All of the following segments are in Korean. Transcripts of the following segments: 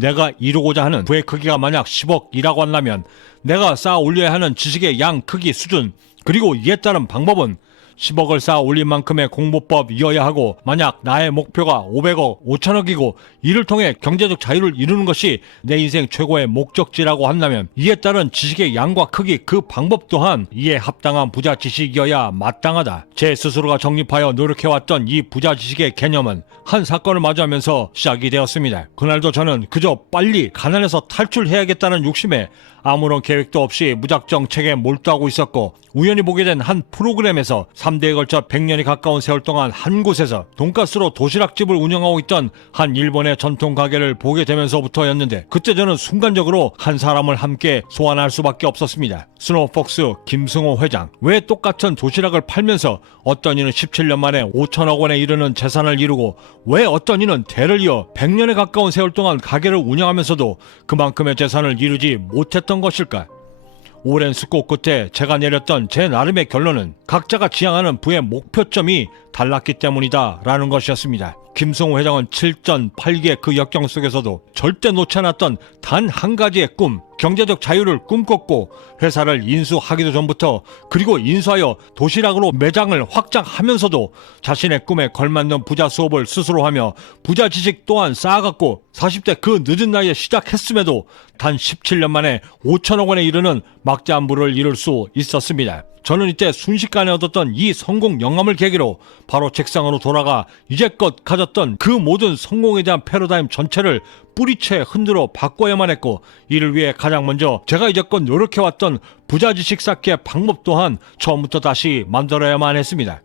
내가 이루고자 하는 부의 크기가 만약 10억이라고 한다면 내가 쌓아 올려야 하는 지식의 양 크기 수준 그리고 이에 따른 방법은 10억을 쌓아 올린 만큼의 공부법이어야 하고 만약 나의 목표가 500억, 5천억이고 이를 통해 경제적 자유를 이루는 것이 내 인생 최고의 목적지라고 한다면 이에 따른 지식의 양과 크기 그 방법 또한 이에 합당한 부자 지식이어야 마땅하다. 제 스스로가 정립하여 노력해왔던 이 부자 지식의 개념은 한 사건을 마주하면서 시작이 되었습니다. 그날도 저는 그저 빨리 가난에서 탈출해야겠다는 욕심에 아무런 계획도 없이 무작정 책에 몰두하고 있었고 우연히 보게 된 한 프로그램에서 3대에 걸쳐 100년이 가까운 세월 동안 한 곳에서 돈가스로 도시락집을 운영하고 있던 한 일본의 전통 가게를 보게 되면서부터였는데 그때 저는 순간적으로 한 사람을 함께 소환할 수밖에 없었습니다. 스노우폭스 김승호 회장. 왜 똑같은 도시락을 팔면서 어떤 이는 17년 만에 5천억 원에 이르는 재산을 이루고 왜 어떤 이는 대를 이어 100년에 가까운 세월 동안 가게를 운영하면서도 그만큼의 재산을 이루지 못했던 것일까? 오랜 숙고 끝에 제가 내렸던 제 나름의 결론은 각자가 지향하는 부의 목표점이 달랐기 때문이다 라는 것이었습니다. 김승호 회장은 7전 8기의 그 역경 속에서도 절대 놓지 않았던 단 한 가지의 꿈, 경제적 자유를 꿈꿨고 회사를 인수하기도 전부터 그리고 인수하여 도시락으로 매장을 확장하면서도 자신의 꿈에 걸맞는 부자 수업을 스스로 하며 부자 지식 또한 쌓아갔고 40대 그 늦은 나이에 시작했음에도 단 17년 만에 5천억 원에 이르는 막대한 부를 이룰 수 있었습니다. 저는 이때 순식간에 얻었던 이 성공 영감을 계기로 바로 책상으로 돌아가 이제껏 가졌던 그 모든 성공에 대한 패러다임 전체를 뿌리채 흔들어 바꿔야만 했고 이를 위해 가장 먼저 제가 이제껏 노력해왔던 부자 지식 쌓기의 방법 또한 처음부터 다시 만들어야만 했습니다.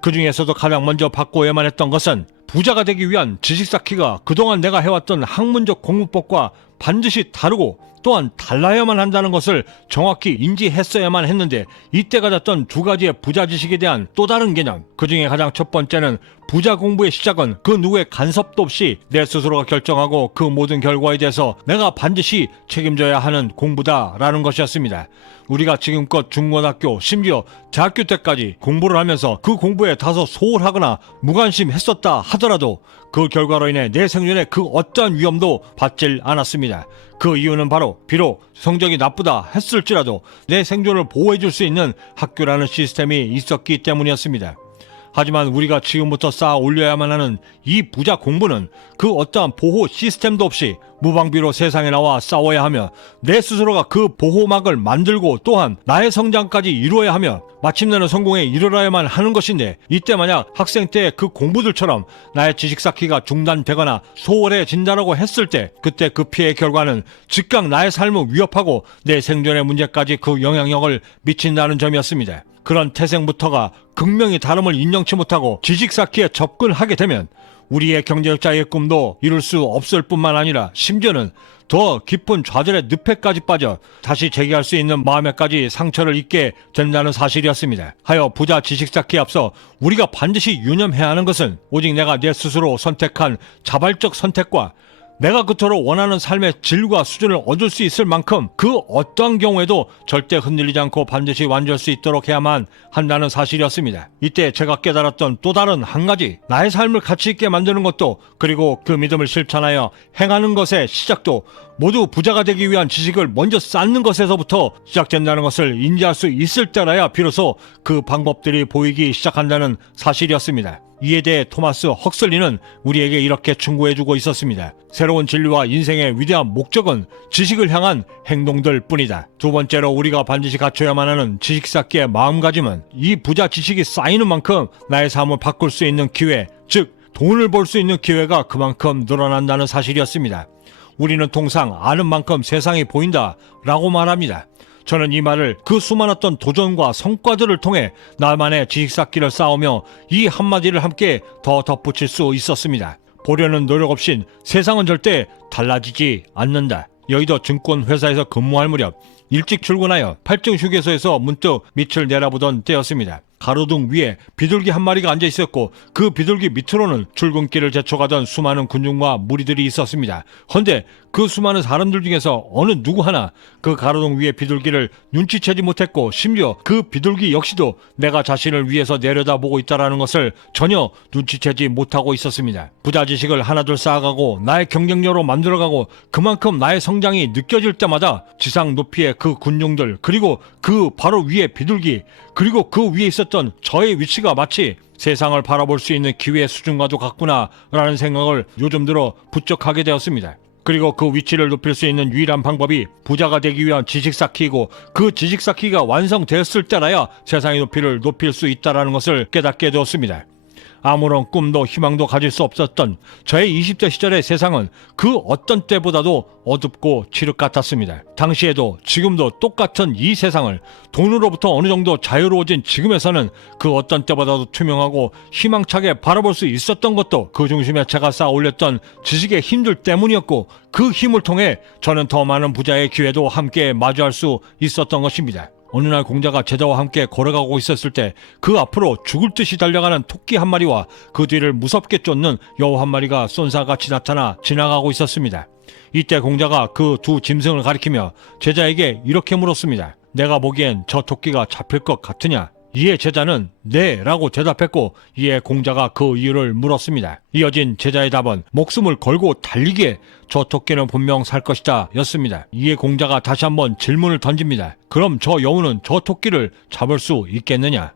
그 중에서도 가장 먼저 바꿔야만 했던 것은 부자가 되기 위한 지식 쌓기가 그동안 내가 해왔던 학문적 공부법과 반드시 다르고 또한 달라야만 한다는 것을 정확히 인지했어야만 했는데 이때 가졌던 두 가지의 부자 지식에 대한 또 다른 개념 그 중에 가장 첫 번째는 부자 공부의 시작은 그 누구의 간섭도 없이 내 스스로가 결정하고 그 모든 결과에 대해서 내가 반드시 책임져야 하는 공부다라는 것이었습니다. 우리가 지금껏 중고등학교 심지어 대학교 때까지 공부를 하면서 그 공부에 다소 소홀하거나 무관심했었다 하더라도 그 결과로 인해 내 생존에 그 어떠한 위험도 받질 않았습니다. 그 이유는 바로 비록 성적이 나쁘다 했을지라도 내 생존을 보호해줄 수 있는 학교라는 시스템이 있었기 때문이었습니다. 하지만 우리가 지금부터 쌓아 올려야만 하는 이 부자 공부는 그 어떠한 보호 시스템도 없이 무방비로 세상에 나와 싸워야 하며 내 스스로가 그 보호막을 만들고 또한 나의 성장까지 이루어야 하며 마침내는 성공에 이르러야만 하는 것인데 이때 만약 학생 때의 그 공부들처럼 나의 지식 쌓기가 중단되거나 소홀해진다라고 했을 때 그때 그 피해의 결과는 즉각 나의 삶을 위협하고 내 생존의 문제까지 그 영향력을 미친다는 점이었습니다. 그런 태생부터가 극명히 다름을 인정치 못하고 지식 쌓기에 접근하게 되면 우리의 경제적 자유의 꿈도 이룰 수 없을 뿐만 아니라 심지어는 더 깊은 좌절의 늪에까지 빠져 다시 재기할 수 있는 마음에까지 상처를 입게 된다는 사실이었습니다. 하여 부자 지식 쌓기에 앞서 우리가 반드시 유념해야 하는 것은 오직 내가 내 스스로 선택한 자발적 선택과 내가 그토록 원하는 삶의 질과 수준을 얻을 수 있을 만큼 그 어떠한 경우에도 절대 흔들리지 않고 반드시 완주할 수 있도록 해야만 한다는 사실이었습니다. 이때 제가 깨달았던 또 다른 한 가지 나의 삶을 가치 있게 만드는 것도 그리고 그 믿음을 실천하여 행하는 것의 시작도 모두 부자가 되기 위한 지식을 먼저 쌓는 것에서부터 시작된다는 것을 인지할 수 있을 때라야 비로소 그 방법들이 보이기 시작한다는 사실이었습니다. 이에 대해 토마스 헉슬리는 우리에게 이렇게 충고해주고 있었습니다. 새로운 진리와 인생의 위대한 목적은 지식을 향한 행동들 뿐이다. 두 번째로 우리가 반드시 갖춰야만 하는 지식 쌓기의 마음가짐은 이 부자 지식이 쌓이는 만큼 나의 삶을 바꿀 수 있는 기회, 즉 돈을 벌 수 있는 기회가 그만큼 늘어난다는 사실이었습니다. 우리는 통상 아는 만큼 세상이 보인다 라고 말합니다. 저는 이 말을 그 수많았던 도전과 성과들을 통해 나만의 지식 쌓기를 쌓으며 이 한마디를 함께 더 덧붙일 수 있었습니다. 보려는 노력 없인 세상은 절대 달라지지 않는다. 여의도 증권회사에서 근무할 무렵 일찍 출근하여 8층 휴게소에서 문득 밑을 내다보던 때였습니다. 가로등 위에 비둘기 한 마리가 앉아 있었고 그 비둘기 밑으로는 출근길을 제쳐가던 수많은 군중과 무리들이 있었습니다. 헌데 그 수많은 사람들 중에서 어느 누구 하나 그 가로등 위에 비둘기를 눈치채지 못했고 심지어 그 비둘기 역시도 내가 자신을 위해서 내려다보고 있다는 것을 전혀 눈치채지 못하고 있었습니다. 부자지식을 하나둘 쌓아가고 나의 경쟁력으로 만들어가고 그만큼 나의 성장이 느껴질 때마다 지상 높이의 그 군중들 그리고 그 바로 위에 비둘기 그리고 그 위에 있었던 저의 위치가 마치 세상을 바라볼 수 있는 기회의 수준과도 같구나라는 생각을 요즘 들어 부쩍 하게 되었습니다. 그리고 그 위치를 높일 수 있는 유일한 방법이 부자가 되기 위한 지식 쌓기이고 그 지식 쌓기가 완성되었을 때라야 세상의 높이를 높일 수 있다는 것을 깨닫게 되었습니다. 아무런 꿈도 희망도 가질 수 없었던 저의 20대 시절의 세상은 그 어떤 때보다도 어둡고 칠흑 같았습니다. 당시에도 지금도 똑같은 이 세상을 돈으로부터 어느 정도 자유로워진 지금에서는 그 어떤 때보다도 투명하고 희망차게 바라볼 수 있었던 것도 그 중심에 제가 쌓아 올렸던 지식의 힘들 때문이었고 그 힘을 통해 저는 더 많은 부자의 기회도 함께 마주할 수 있었던 것입니다. 어느 날 공자가 제자와 함께 걸어가고 있었을 때 그 앞으로 죽을 듯이 달려가는 토끼 한 마리와 그 뒤를 무섭게 쫓는 여우 한 마리가 쏜사같이 나타나 지나가고 있었습니다. 이때 공자가 그 두 짐승을 가리키며 제자에게 이렇게 물었습니다. 내가 보기엔 저 토끼가 잡힐 것 같으냐? 이에 제자는 네 라고 대답했고 이에 공자가 그 이유를 물었습니다. 이어진 제자의 답은 목숨을 걸고 달리기에 저 토끼는 분명 살 것이다 였습니다. 이에 공자가 다시 한번 질문을 던집니다. 그럼 저 여우는 저 토끼를 잡을 수 있겠느냐?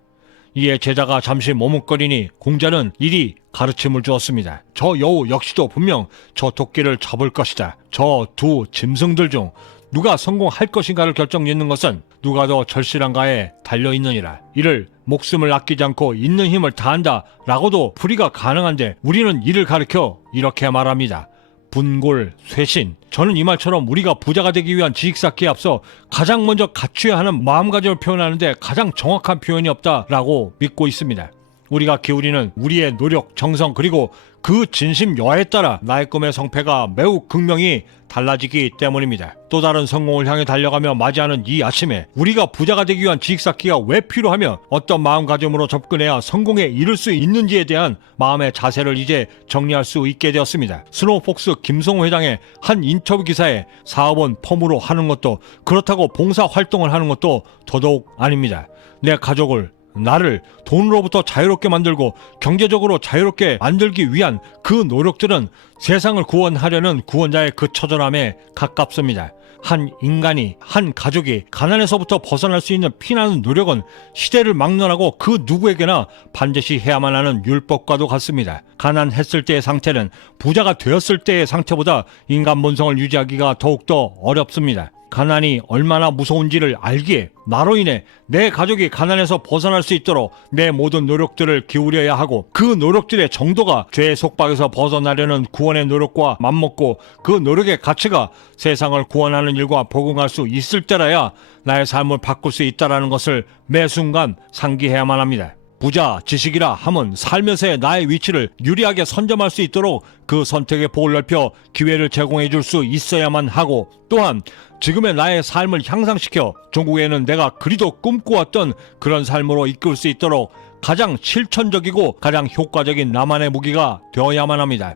이에 제자가 잠시 머뭇거리니 공자는 이리 가르침을 주었습니다. 저 여우 역시도 분명 저 토끼를 잡을 것이다. 저 두 짐승들 중 누가 성공할 것인가를 결정짓는 것은 누가 더 절실한가에 달려있느니라. 이를 목숨을 아끼지 않고 있는 힘을 다한다 라고도 풀이가 가능한데 우리는 이를 가르쳐 이렇게 말합니다. 분골, 쇄신. 저는 이 말처럼 우리가 부자가 되기 위한 지식 쌓기에 앞서 가장 먼저 갖춰야 하는 마음가짐을 표현하는데 가장 정확한 표현이 없다라고 믿고 있습니다. 우리가 기울이는 우리의 노력, 정성 그리고 그 진심 여하에 따라 나의 꿈의 성패가 매우 극명히 달라지기 때문입니다. 또 다른 성공을 향해 달려가며 맞이하는 이 아침에 우리가 부자가 되기 위한 지식 쌓기가 왜 필요하며 어떤 마음가짐으로 접근해야 성공에 이를 수 있는지에 대한 마음의 자세를 이제 정리할 수 있게 되었습니다. 스노우폭스 김성호 회장의 한 인터뷰 기사에 사업은 펌으로 하는 것도 그렇다고 봉사활동을 하는 것도 더더욱 아닙니다. 내 가족을 나를 돈으로부터 자유롭게 만들고 경제적으로 자유롭게 만들기 위한 그 노력들은 세상을 구원하려는 구원자의 그 처절함에 가깝습니다. 한 인간이, 한 가족이 가난에서부터 벗어날 수 있는 피나는 노력은 시대를 막론하고 그 누구에게나 반드시 해야만 하는 율법과도 같습니다. 가난했을 때의 상태는 부자가 되었을 때의 상태보다 인간 본성을 유지하기가 더욱더 어렵습니다. 가난이 얼마나 무서운지를 알기에 나로 인해 내 가족이 가난에서 벗어날 수 있도록 내 모든 노력들을 기울여야 하고 그 노력들의 정도가 죄의 속박에서 벗어나려는 구원의 노력과 맞먹고 그 노력의 가치가 세상을 구원하는 일과 복용할 수 있을 때라야 나의 삶을 바꿀 수 있다는 것을 매 순간 상기해야만 합니다. 부자, 지식이라 함은 살면서의 나의 위치를 유리하게 선점할 수 있도록 그 선택의 폭을 넓혀 기회를 제공해 줄 수 있어야만 하고 또한 지금의 나의 삶을 향상시켜 종국에는 내가 그리도 꿈꿔왔던 그런 삶으로 이끌 수 있도록 가장 실천적이고 가장 효과적인 나만의 무기가 되어야만 합니다.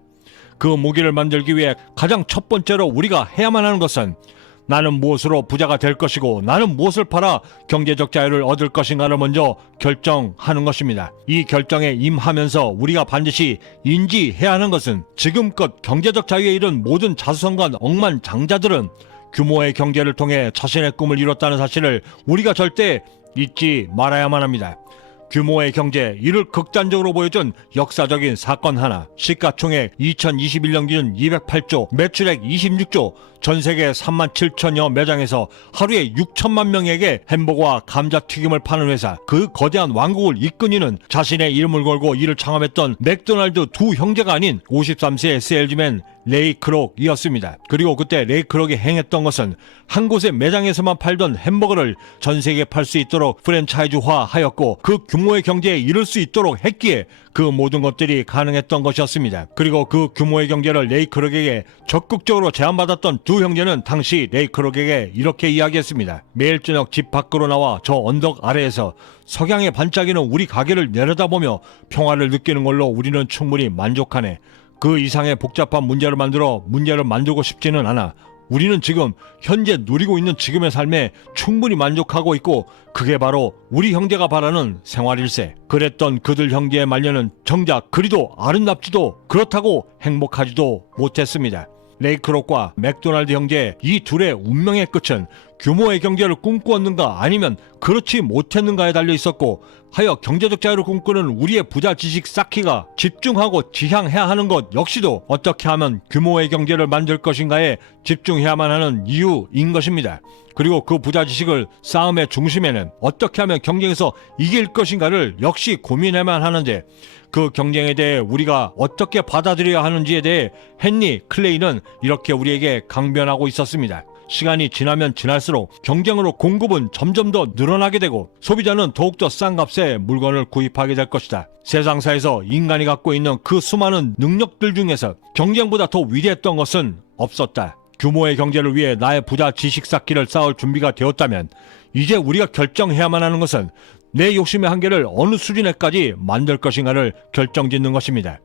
그 무기를 만들기 위해 가장 첫 번째로 우리가 해야만 하는 것은 나는 무엇으로 부자가 될 것이고 나는 무엇을 팔아 경제적 자유를 얻을 것인가를 먼저 결정하는 것입니다. 이 결정에 임하면서 우리가 반드시 인지해야 하는 것은 지금껏 경제적 자유에 이른 모든 자수성가 억만장자들은 규모의 경제를 통해 자신의 꿈을 이뤘다는 사실을 우리가 절대 잊지 말아야만 합니다. 규모의 경제, 이를 극단적으로 보여준 역사적인 사건 하나. 시가총액 2021년 기준 208조, 매출액 26조, 전세계 3만 7천여 매장에서 하루에 6천만 명에게 햄버거와 감자튀김을 파는 회사. 그 거대한 왕국을 이끈 이는 자신의 이름을 걸고 이를 창업했던 맥도날드 두 형제가 아닌 53세 셀즈맨 레이 크록이었습니다. 그리고 그때 레이 크록이 행했던 것은 한 곳의 매장에서만 팔던 햄버거를 전 세계에 팔 수 있도록 프랜차이즈화하였고 그 규모의 경제에 이를 수 있도록 했기에 그 모든 것들이 가능했던 것이었습니다. 그리고 그 규모의 경제를 레이 크록에게 적극적으로 제안받았던 두 형제는 당시 레이 크록에게 이렇게 이야기했습니다. 매일 저녁 집 밖으로 나와 저 언덕 아래에서 석양의 반짝이는 우리 가게를 내려다보며 평화를 느끼는 걸로 우리는 충분히 만족하네. 그 이상의 복잡한 문제를 만들고 싶지는 않아. 우리는 지금 현재 누리고 있는 지금의 삶에 충분히 만족하고 있고 그게 바로 우리 형제가 바라는 생활일세. 그랬던 그들 형제의 말년은 정작 그리도 아름답지도 그렇다고 행복하지도 못했습니다. 레이 크록과 맥도날드 형제의 이 둘의 운명의 끝은 규모의 경제를 꿈꾸었는가 아니면 그렇지 못했는가에 달려 있었고 하여 경제적 자유를 꿈꾸는 우리의 부자 지식 쌓기가 집중하고 지향해야 하는 것 역시도 어떻게 하면 규모의 경제를 만들 것인가에 집중해야만 하는 이유인 것입니다. 그리고 그 부자 지식을 쌓음의 중심에는 어떻게 하면 경쟁에서 이길 것인가를 역시 고민해야만 하는데 그 경쟁에 대해 우리가 어떻게 받아들여야 하는지에 대해 헨리 클레이는 이렇게 우리에게 강변하고 있었습니다. 시간이 지나면 지날수록 경쟁으로 공급은 점점 더 늘어나게 되고 소비자는 더욱더 싼 값에 물건을 구입하게 될 것이다. 세상사에서 인간이 갖고 있는 그 수많은 능력들 중에서 경쟁보다 더 위대했던 것은 없었다. 규모의 경제를 위해 나의 부자 지식 쌓기를 쌓을 준비가 되었다면 이제 우리가 결정해야만 하는 것은 내 욕심의 한계를 어느 수준에까지 만들 것인가를 결정짓는 것입니다.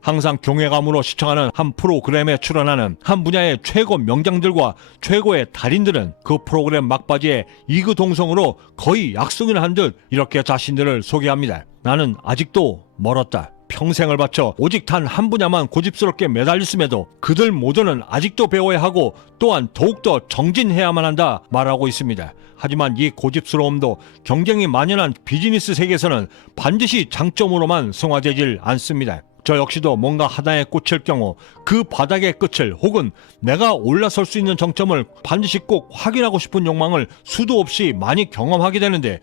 항상 경외감으로 시청하는 한 프로그램에 출연하는 한 분야의 최고 명장들과 최고의 달인들은 그 프로그램 막바지에 이그동성으로 거의 약속을 한 듯 이렇게 자신들을 소개합니다. 나는 아직도 멀었다. 평생을 바쳐 오직 단 한 분야만 고집스럽게 매달렸음에도 그들 모두는 아직도 배워야 하고 또한 더욱더 정진해야만 한다 말하고 있습니다. 하지만 이 고집스러움도 경쟁이 만연한 비즈니스 세계에서는 반드시 장점으로만 승화되질 않습니다. 저 역시도 뭔가 하나에 꽂힐 경우 그 바닥의 끝을 혹은 내가 올라설 수 있는 정점을 반드시 꼭 확인하고 싶은 욕망을 수도 없이 많이 경험하게 되는데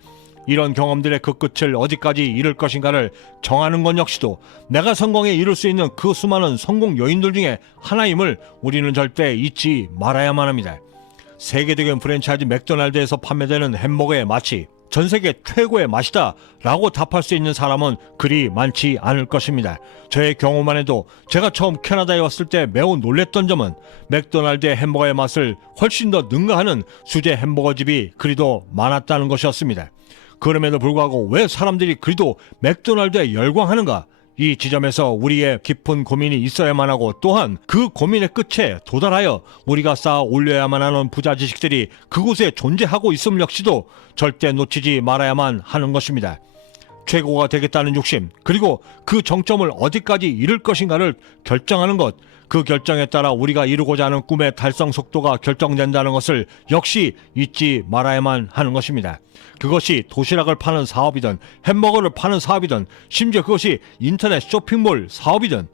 이런 경험들의 그 끝을 어디까지 이룰 것인가를 정하는 것 역시도 내가 성공에 이룰 수 있는 그 수많은 성공 요인들 중에 하나임을 우리는 절대 잊지 말아야만 합니다. 세계적인 프랜차이즈 맥도날드에서 판매되는 햄버거의 맛이 전 세계 최고의 맛이다 라고 답할 수 있는 사람은 그리 많지 않을 것입니다. 저의 경우만 해도 제가 처음 캐나다에 왔을 때 매우 놀랬던 점은 맥도날드의 햄버거의 맛을 훨씬 더 능가하는 수제 햄버거집이 그리도 많았다는 것이었습니다. 그럼에도 불구하고 왜 사람들이 그리도 맥도날드에 열광하는가? 이 지점에서 우리의 깊은 고민이 있어야만 하고 또한 그 고민의 끝에 도달하여 우리가 쌓아 올려야만 하는 부자 지식들이 그곳에 존재하고 있음 역시도 절대 놓치지 말아야만 하는 것입니다. 최고가 되겠다는 욕심, 그리고 그 정점을 어디까지 이룰 것인가를 결정하는 것, 그 결정에 따라 우리가 이루고자 하는 꿈의 달성 속도가 결정된다는 것을 역시 잊지 말아야만 하는 것입니다. 그것이 도시락을 파는 사업이든 햄버거를 파는 사업이든 심지어 그것이 인터넷 쇼핑몰 사업이든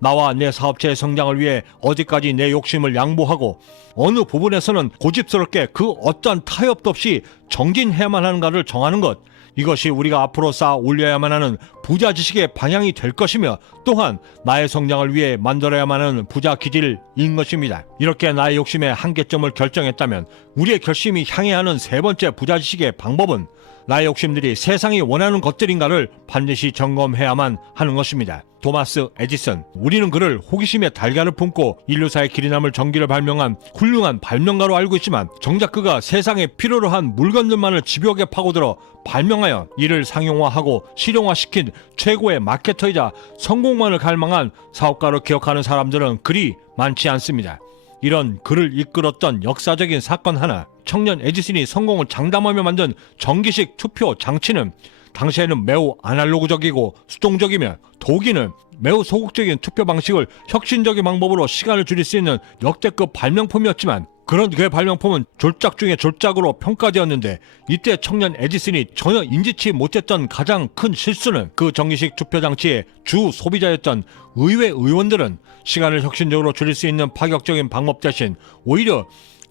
나와 내 사업체의 성장을 위해 어디까지 내 욕심을 양보하고 어느 부분에서는 고집스럽게 그 어떠한 타협도 없이 정진해야만 하는가를 정하는 것, 이것이 우리가 앞으로 쌓아 올려야만 하는 부자 지식의 방향이 될 것이며 또한 나의 성장을 위해 만들어야만 하는 부자 기질인 것입니다. 이렇게 나의 욕심의 한계점을 결정했다면 우리의 결심이 향해야 하는 세 번째 부자 지식의 방법은 나의 욕심들이 세상이 원하는 것들인가를 반드시 점검해야만 하는 것입니다. 토마스 에디슨, 우리는 그를 호기심의 달걀을 품고 인류사의 길이 남을 전기를 발명한 훌륭한 발명가로 알고 있지만 정작 그가 세상에 필요로 한 물건들만을 집요하게 파고들어 발명하여 이를 상용화하고 실용화시킨 최고의 마케터이자 성공만을 갈망한 사업가로 기억하는 사람들은 그리 많지 않습니다. 이런 그를 이끌었던 역사적인 사건 하나, 청년 에디슨이 성공을 장담하며 만든 전기식 투표 장치는 당시에는 매우 아날로그적이고 수동적이며 독일은 매우 소극적인 투표 방식을 혁신적인 방법으로 시간을 줄일 수 있는 역대급 발명품이었지만 그런 그의 발명품은 졸작 중에 졸작으로 평가되었는데 이때 청년 에디슨이 전혀 인지치 못했던 가장 큰 실수는 그 전기식 투표 장치의 주 소비자였던 의회 의원들은 시간을 혁신적으로 줄일 수 있는 파격적인 방법 대신 오히려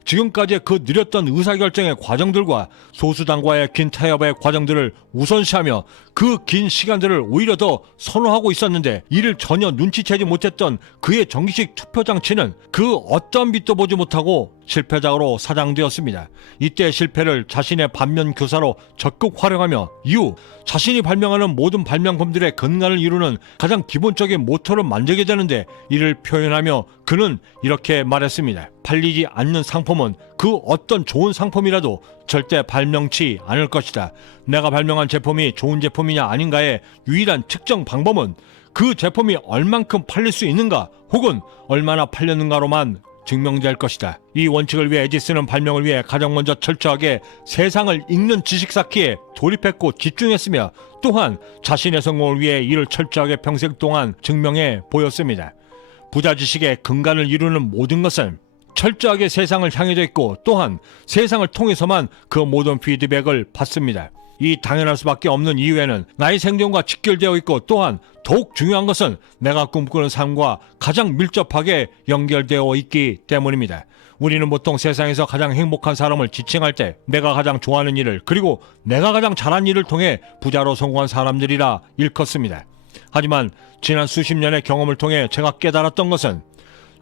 지금까지의 그 느렸던 의사결정의 과정들과 소수당과의 긴 타협의 과정들을 우선시하며 그 긴 시간들을 오히려 더 선호하고 있었는데 이를 전혀 눈치채지 못했던 그의 정기식 투표 장치는 그 어떤 빛도 보지 못하고 실패작으로 사장되었습니다. 이때 실패를 자신의 반면 교사로 적극 활용하며 이후 자신이 발명하는 모든 발명품들의 근간을 이루는 가장 기본적인 모토를 만들게 되는데 이를 표현하며 그는 이렇게 말했습니다. 팔리지 않는 상품은 그 어떤 좋은 상품이라도 절대 발명치 않을 것이다. 내가 발명한 제품이 좋은 제품이냐 아닌가의 유일한 측정 방법은 그 제품이 얼만큼 팔릴 수 있는가 혹은 얼마나 팔렸는가로만 증명될 것이다. 이 원칙을 위해 에디슨은 발명을 위해 가장 먼저 철저하게 세상을 읽는 지식 쌓기에 돌입했고 집중했으며 또한 자신의 성공을 위해 이를 철저하게 평생 동안 증명해 보였습니다. 부자 지식의 근간을 이루는 모든 것은 철저하게 세상을 향해져 있고 또한 세상을 통해서만 그 모든 피드백을 받습니다. 이 당연할 수밖에 없는 이유에는 나의 생존과 직결되어 있고 또한 더욱 중요한 것은 내가 꿈꾸는 삶과 가장 밀접하게 연결되어 있기 때문입니다. 우리는 보통 세상에서 가장 행복한 사람을 지칭할 때 내가 가장 좋아하는 일을 그리고 내가 가장 잘한 일을 통해 부자로 성공한 사람들이라 일컫습니다. 하지만 지난 수십 년의 경험을 통해 제가 깨달았던 것은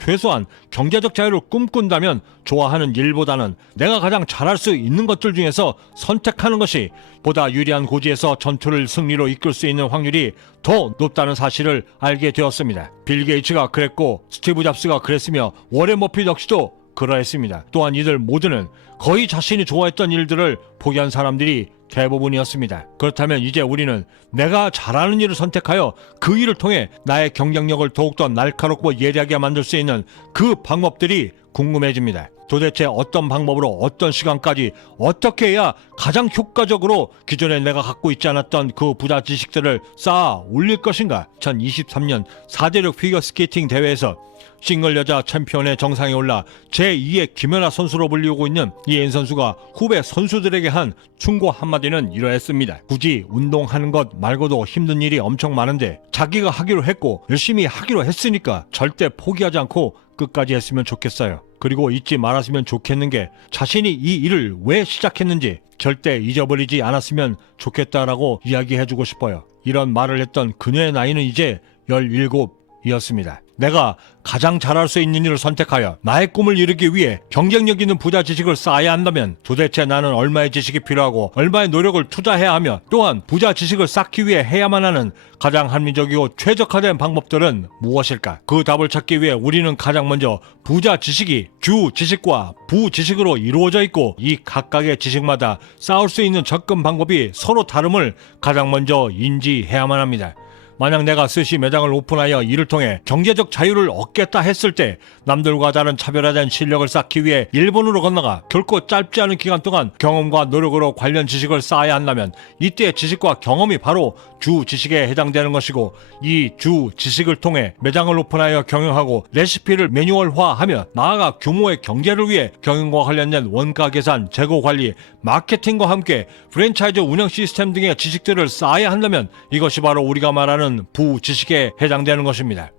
최소한 경제적 자유를 꿈꾼다면 좋아하는 일보다는 내가 가장 잘할 수 있는 것들 중에서 선택하는 것이 보다 유리한 고지에서 전투를 승리로 이끌 수 있는 확률이 더 높다는 사실을 알게 되었습니다. 빌 게이츠가 그랬고 스티브 잡스가 그랬으며 워렌 버핏 역시도 그러했습니다. 또한 이들 모두는 거의 자신이 좋아했던 일들을 포기한 사람들이 대부분이었습니다. 그렇다면 이제 우리는 내가 잘하는 일을 선택하여 그 일을 통해 나의 경쟁력을 더욱더 날카롭고 예리하게 만들 수 있는 그 방법들이 궁금해집니다. 도대체 어떤 방법으로 어떤 시간까지 어떻게 해야 가장 효과적으로 기존에 내가 갖고 있지 않았던 그 부자 지식들을 쌓아 올릴 것인가? 2023년 4대륙 피겨스케이팅 대회에서 싱글 여자 챔피언의 정상에 올라 제2의 김연아 선수로 불리우고 있는 이엔 선수가 후배 선수들에게 한 충고 한마디는 이러했습니다. 굳이 운동하는 것 말고도 힘든 일이 엄청 많은데 자기가 하기로 했고 열심히 하기로 했으니까 절대 포기하지 않고 끝까지 했으면 좋겠어요. 그리고 잊지 말았으면 좋겠는 게 자신이 이 일을 왜 시작했는지 절대 잊어버리지 않았으면 좋겠다라고 이야기해주고 싶어요. 이런 말을 했던 그녀의 나이는 이제 17이었습니다. 내가 가장 잘할 수 있는 일을 선택하여 나의 꿈을 이루기 위해 경쟁력 있는 부자 지식을 쌓아야 한다면 도대체 나는 얼마의 지식이 필요하고 얼마의 노력을 투자해야 하며 또한 부자 지식을 쌓기 위해 해야만 하는 가장 합리적이고 최적화된 방법들은 무엇일까? 그 답을 찾기 위해 우리는 가장 먼저 부자 지식이 주 지식과 부 지식으로 이루어져 있고 이 각각의 지식마다 쌓을 수 있는 접근 방법이 서로 다름을 가장 먼저 인지해야만 합니다. 만약 내가 스시 매장을 오픈하여 이를 통해 경제적 자유를 얻겠다 했을 때 남들과 다른 차별화된 실력을 쌓기 위해 일본으로 건너가 결코 짧지 않은 기간 동안 경험과 노력으로 관련 지식을 쌓아야 한다면 이때의 지식과 경험이 바로 주 지식에 해당되는 것이고 이 주 지식을 통해 매장을 오픈하여 경영하고 레시피를 매뉴얼화하며 나아가 규모의 경제를 위해 경영과 관련된 원가 계산, 재고 관리, 마케팅과 함께 프랜차이즈 운영 시스템 등의 지식들을 쌓아야 한다면 이것이 바로 우리가 말하는 부지식에 해당되는 것입니다.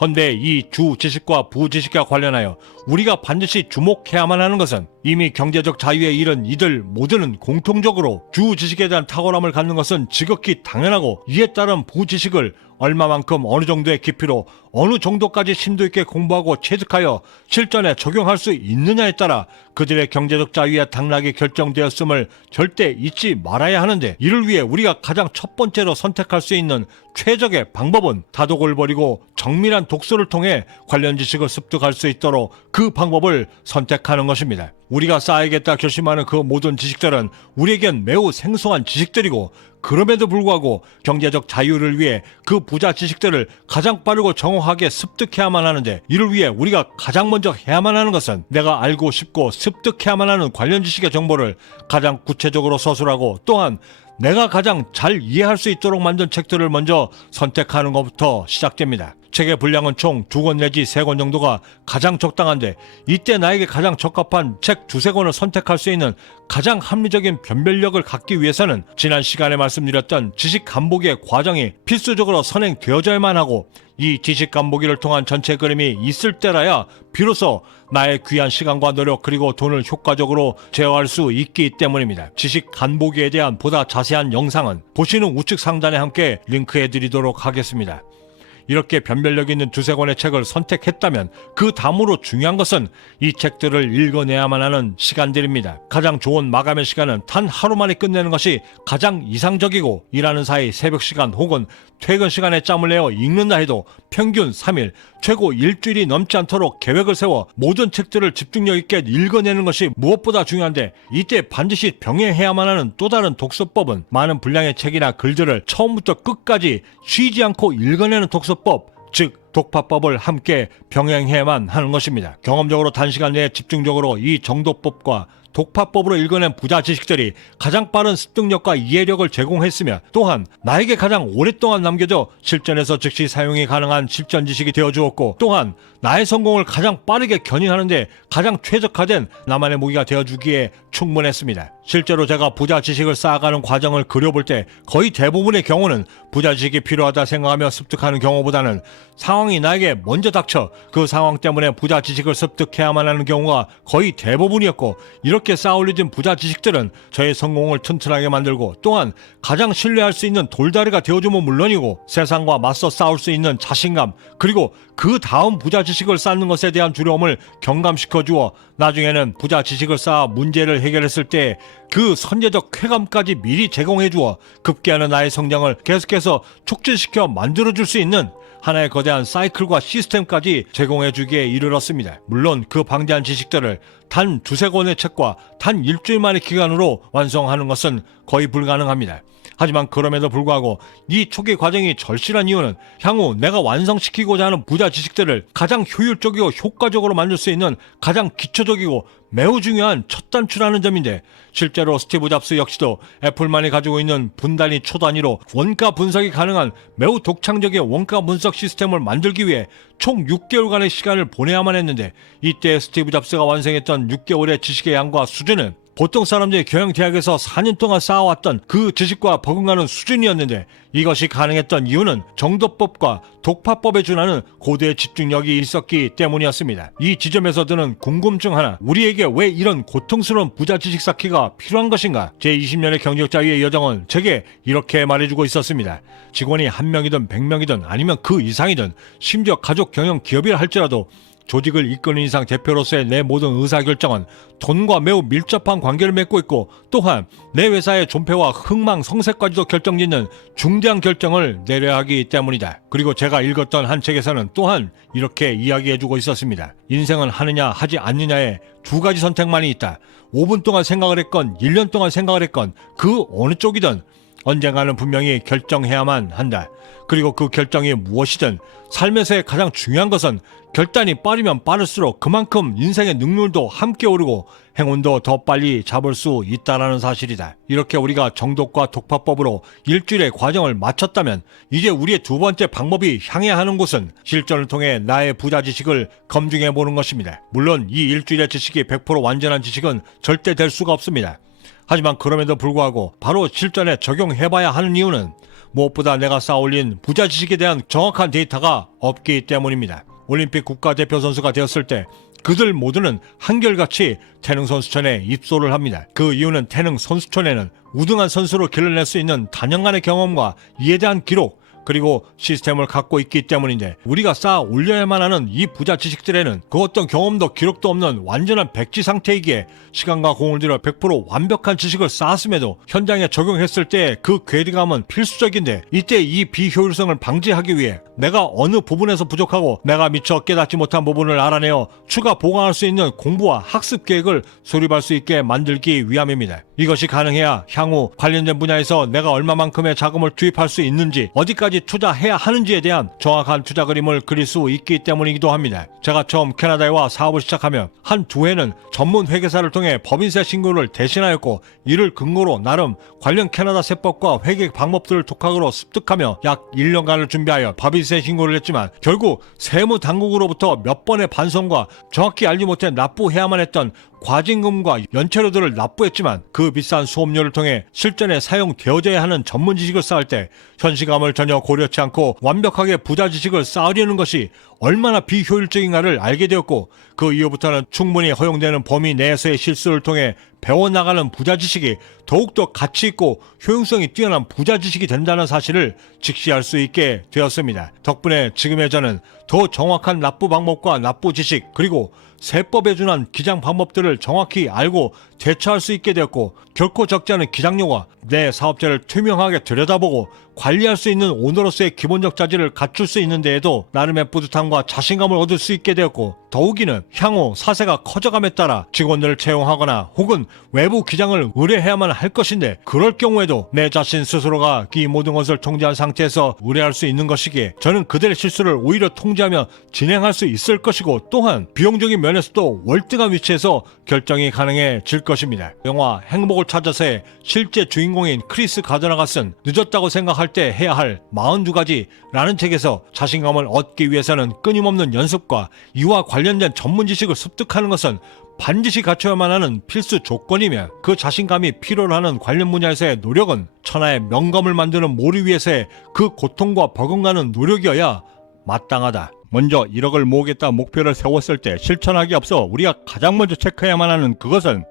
헌데 이 주 지식과 부지식과 관련하여 우리가 반드시 주목해야만 하는 것은 이미 경제적 자유에 이른 이들 모두는 공통적으로 주 지식에 대한 탁월함을 갖는 것은 지극히 당연하고 이에 따른 부지식을 얼마만큼 어느 정도의 깊이로 어느 정도까지 심도 있게 공부하고 체득하여 실전에 적용할 수 있느냐에 따라 그들의 경제적 자유의 당락이 결정되었음을 절대 잊지 말아야 하는데 이를 위해 우리가 가장 첫 번째로 선택할 수 있는 최적의 방법은 다독을 버리고 정밀한 독서를 통해 관련 지식을 습득할 수 있도록 그 방법을 선택하는 것입니다. 우리가 쌓아야겠다 결심하는 그 모든 지식들은 우리에겐 매우 생소한 지식들이고 그럼에도 불구하고 경제적 자유를 위해 그 부자 지식들을 가장 빠르고 정확하게 습득해야만 하는데 이를 위해 우리가 가장 먼저 해야만 하는 것은 내가 알고 싶고 습득해야만 하는 관련 지식의 정보를 가장 구체적으로 서술하고 또한 내가 가장 잘 이해할 수 있도록 만든 책들을 먼저 선택하는 것부터 시작됩니다. 책의 분량은 총 2권 내지 3권 정도가 가장 적당한데 이때 나에게 가장 적합한 책 2-3권을 선택할 수 있는 가장 합리적인 변별력을 갖기 위해서는 지난 시간에 말씀드렸던 지식 감복의 과정이 필수적으로 선행되어져야만 하고 이 지식 간보기를 통한 전체 그림이 있을 때라야 비로소 나의 귀한 시간과 노력 그리고 돈을 효과적으로 제어할 수 있기 때문입니다. 지식 간보기에 대한 보다 자세한 영상은 보시는 우측 상단에 함께 링크해 드리도록 하겠습니다. 이렇게 변별력 있는 두세 권의 책을 선택했다면 그 다음으로 중요한 것은 이 책들을 읽어내야만 하는 시간들입니다. 가장 좋은 마감의 시간은 단 하루 만에 끝내는 것이 가장 이상적이고 일하는 사이 새벽 시간 혹은 퇴근 시간에 짬을 내어 읽는다 해도 평균 3일, 최고 일주일이 넘지 않도록 계획을 세워 모든 책들을 집중력 있게 읽어내는 것이 무엇보다 중요한데 이때 반드시 병행해야만 하는 또 다른 독서법은 많은 분량의 책이나 글들을 처음부터 끝까지 쉬지 않고 읽어내는 독서법, 즉 독파법을 함께 병행해야만 하는 것입니다. 경험적으로 단시간 내에 집중적으로 이 정도법과 독파법으로 읽어낸 부자 지식들이 가장 빠른 습득력과 이해력을 제공했으며 또한 나에게 가장 오랫동안 남겨져 실전에서 즉시 사용이 가능한 실전 지식이 되어주었고 또한 나의 성공을 가장 빠르게 견인하는데 가장 최적화된 나만의 무기가 되어주기에 충분했습니다. 실제로 제가 부자 지식을 쌓아가는 과정을 그려볼 때 거의 대부분의 경우는 부자 지식이 필요하다 생각하며 습득하는 경우보다는 상황이 나에게 먼저 닥쳐 그 상황 때문에 부자 지식을 습득해야만 하는 경우가 거의 대부분이었고 이렇게 쌓아올려진 부자 지식들은 저의 성공을 튼튼하게 만들고 또한 가장 신뢰할 수 있는 돌다리가 되어주면 물론이고 세상과 맞서 싸울 수 있는 자신감 그리고 그 다음 부자 지식을 쌓는 것에 대한 두려움을 경감시켜 주어 나중에는 부자 지식을 쌓아 문제를 해결했을 때 그 선제적 쾌감까지 미리 제공해 주어 급기야는 나의 성장을 계속해서 촉진시켜 만들어줄 수 있는 하나의 거대한 사이클과 시스템까지 제공해 주기에 이르렀습니다. 물론 그 방대한 지식들을 단 두세 권의 책과 단 일주일만의 기간으로 완성하는 것은 거의 불가능합니다. 하지만 그럼에도 불구하고 이 초기 과정이 절실한 이유는 향후 내가 완성시키고자 하는 부자 지식들을 가장 효율적이고 효과적으로 만들 수 있는 가장 기초적이고 매우 중요한 첫 단추라는 점인데 실제로 스티브 잡스 역시도 애플만이 가지고 있는 분단위 초단위로 원가 분석이 가능한 매우 독창적인 원가 분석 시스템을 만들기 위해 총 6개월간의 시간을 보내야만 했는데 이때 스티브 잡스가 완성했던 6개월의 지식의 양과 수준은 보통 사람들이 경영대학에서 4년 동안 쌓아왔던 그 지식과 버금가는 수준이었는데 이것이 가능했던 이유는 정도법과 독파법에 준하는 고도의 집중력이 있었기 때문이었습니다. 이 지점에서 드는 궁금증 하나, 우리에게 왜 이런 고통스러운 부자 지식 쌓기가 필요한 것인가? 제20년의 경제학 자유의 여정은 제게 이렇게 말해주고 있었습니다. 직원이 1명이든 100명이든 아니면 그 이상이든 심지어 가족 경영 기업이라 할지라도 조직을 이끄는 이상 대표로서의 내 모든 의사결정은 돈과 매우 밀접한 관계를 맺고 있고 또한 내 회사의 존폐와 흥망성쇠까지도 결정짓는 중대한 결정을 내려야 하기 때문이다. 그리고 제가 읽었던 한 책에서는 또한 이렇게 이야기해주고 있었습니다. 인생은 하느냐 하지 않느냐의 두 가지 선택만이 있다. 5분 동안 생각을 했건 1년 동안 생각을 했건 그 어느 쪽이든 언젠가는 분명히 결정해야만 한다. 그리고 그 결정이 무엇이든 삶에서의 가장 중요한 것은 결단이 빠르면 빠를수록 그만큼 인생의 능률도 함께 오르고 행운도 더 빨리 잡을 수 있다는 사실이다. 이렇게 우리가 정독과 독파법으로 일주일의 과정을 마쳤다면 이제 우리의 두 번째 방법이 향해야 하는 곳은 실전을 통해 나의 부자 지식을 검증해 보는 것입니다. 물론 이 일주일의 지식이 100% 완전한 지식은 절대 될 수가 없습니다. 하지만 그럼에도 불구하고 바로 실전에 적용해봐야 하는 이유는 무엇보다 내가 쌓아올린 부자 지식에 대한 정확한 데이터가 없기 때문입니다. 올림픽 국가대표 선수가 되었을 때 그들 모두는 한결같이 태능 선수촌에 입소를 합니다. 그 이유는 태능 선수촌에는 우등한 선수로 길러낼 수 있는 단연간의 경험과 이에 대한 기록 그리고 시스템을 갖고 있기 때문인데 우리가 쌓아 올려야만 하는 이 부자 지식들에는 그 어떤 경험도 기록도 없는 완전한 백지 상태이기에 시간과 공을 들여 100% 완벽한 지식을 쌓았음에도 현장에 적용했을 때 그 괴리감은 필수적인데 이때 이 비효율성을 방지하기 위해 내가 어느 부분에서 부족하고 내가 미처 깨닫지 못한 부분을 알아내어 추가 보강할 수 있는 공부와 학습 계획을 수립할 수 있게 만들기 위함입니다. 이것이 가능해야 향후 관련된 분야에서 내가 얼마만큼의 자금을 투입할 수 있는지 어디까지 투자해야 하는지에 대한 정확한 투자 그림을 그릴 수 있기 때문이기도 합니다. 제가 처음 캐나다에 와 사업을 시작하며 한 두 해는 전문 회계사를 통해 법인세 신고를 대신하였고 이를 근거로 나름 관련 캐나다 세법과 회계 방법들을 독학으로 습득하며 약 1년간을 준비하여 법인세 신고를 했지만 결국 세무당국으로부터 몇 번의 반성과 정확히 알지 못해 납부해야만 했던 과징금과 연체료들을 납부했지만 그 비싼 수업료를 통해 실전에 사용되어져야 하는 전문 지식을 쌓을 때 현시감을 전혀 고려치 않고 완벽하게 부자 지식을 쌓으려는 것이 얼마나 비효율적인가를 알게 되었고, 그 이후부터는 충분히 허용되는 범위 내에서의 실수를 통해 배워나가는 부자 지식이 더욱더 가치 있고 효용성이 뛰어난 부자 지식이 된다는 사실을 직시할 수 있게 되었습니다. 덕분에 지금의 저는 더 정확한 납부 방법과 납부 지식, 그리고 세법에 준한 기장 방법들을 정확히 알고 대처할 수 있게 되었고, 결코 적지 않은 기장료와 내 사업자를 투명하게 들여다보고 관리할 수 있는 오너로서의 기본적 자질을 갖출 수 있는 데에도 나름의 뿌듯함과 자신감을 얻을 수 있게 되었고, 더욱이는 향후 사세가 커져감에 따라 직원들을 채용하거나 혹은 외부 기장을 의뢰해야만 할 것인데, 그럴 경우에도 내 자신 스스로가 이 모든 것을 통제한 상태에서 의뢰할 수 있는 것이기에 저는 그들의 실수를 오히려 통제하며 진행할 수 있을 것이고, 또한 비용적인 면에서도 월등한 위치에서 결정이 가능해질 것입니다. 영화 행복을 찾아서의 실제 주인공인 크리스 가드너가 쓴 늦었다고 생각할 때 해야 할 42가지라는 책에서 자신감을 얻기 위해서는 끊임없는 연습과 이와 관련된 전문 지식을 습득하는 것은 반드시 갖춰야만 하는 필수 조건이며, 그 자신감이 필요로 하는 관련 분야에서의 노력은 천하의 명검을 만드는 모를 위해서의 그 고통과 버금가는 노력이어야 마땅하다. 먼저 1억을 모으겠다 목표를 세웠을 때 실천하기 앞서 우리가 가장 먼저 체크해야만 하는 그것은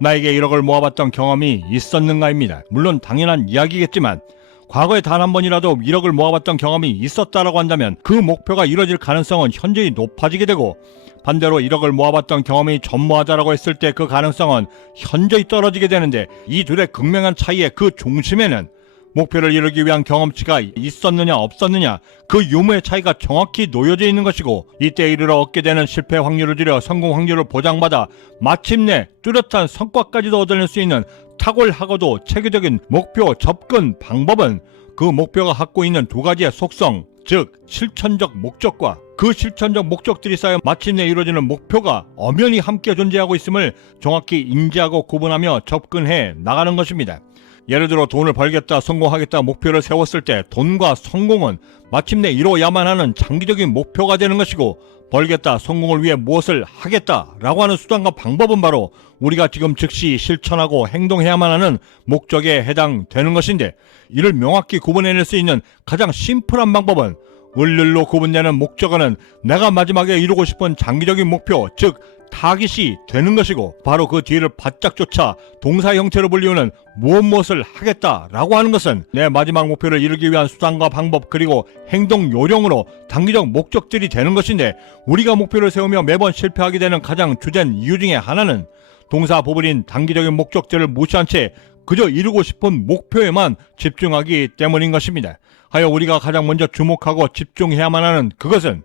나에게 1억을 모아봤던 경험이 있었는가입니다. 물론 당연한 이야기겠지만 과거에 단 한 번이라도 1억을 모아봤던 경험이 있었다라고 한다면 그 목표가 이뤄질 가능성은 현저히 높아지게 되고, 반대로 1억을 모아봤던 경험이 전무하다라고 했을 때 그 가능성은 현저히 떨어지게 되는데, 이 둘의 극명한 차이의 그 중심에는 목표를 이루기 위한 경험치가 있었느냐 없었느냐, 그 유무의 차이가 정확히 놓여져 있는 것이고, 이때 이르러 얻게 되는 실패 확률을 줄여 성공 확률을 보장받아 마침내 뚜렷한 성과까지도 얻어낼 수 있는 탁월하고도 체계적인 목표 접근 방법은 그 목표가 갖고 있는 두 가지의 속성, 즉 실천적 목적과 그 실천적 목적들이 쌓여 마침내 이루어지는 목표가 엄연히 함께 존재하고 있음을 정확히 인지하고 구분하며 접근해 나가는 것입니다. 예를 들어 돈을 벌겠다, 성공하겠다 목표를 세웠을 때 돈과 성공은 마침내 이루어야만 하는 장기적인 목표가 되는 것이고, 벌겠다, 성공을 위해 무엇을 하겠다라고 하는 수단과 방법은 바로 우리가 지금 즉시 실천하고 행동해야만 하는 목적에 해당되는 것인데, 이를 명확히 구분해낼 수 있는 가장 심플한 방법은 을룰로 구분되는 목적어는 내가 마지막에 이루고 싶은 장기적인 목표, 즉 타깃이 되는 것이고, 바로 그 뒤를 바짝 쫓아 동사 형태로 불리우는 무엇을 하겠다라고 하는 것은 내 마지막 목표를 이루기 위한 수단과 방법, 그리고 행동 요령으로 단기적 목적들이 되는 것인데, 우리가 목표를 세우며 매번 실패하게 되는 가장 주된 이유 중에 하나는 동사 부분인 단기적인 목적들을 무시한 채 그저 이루고 싶은 목표에만 집중하기 때문인 것입니다. 하여 우리가 가장 먼저 주목하고 집중해야만 하는 그것은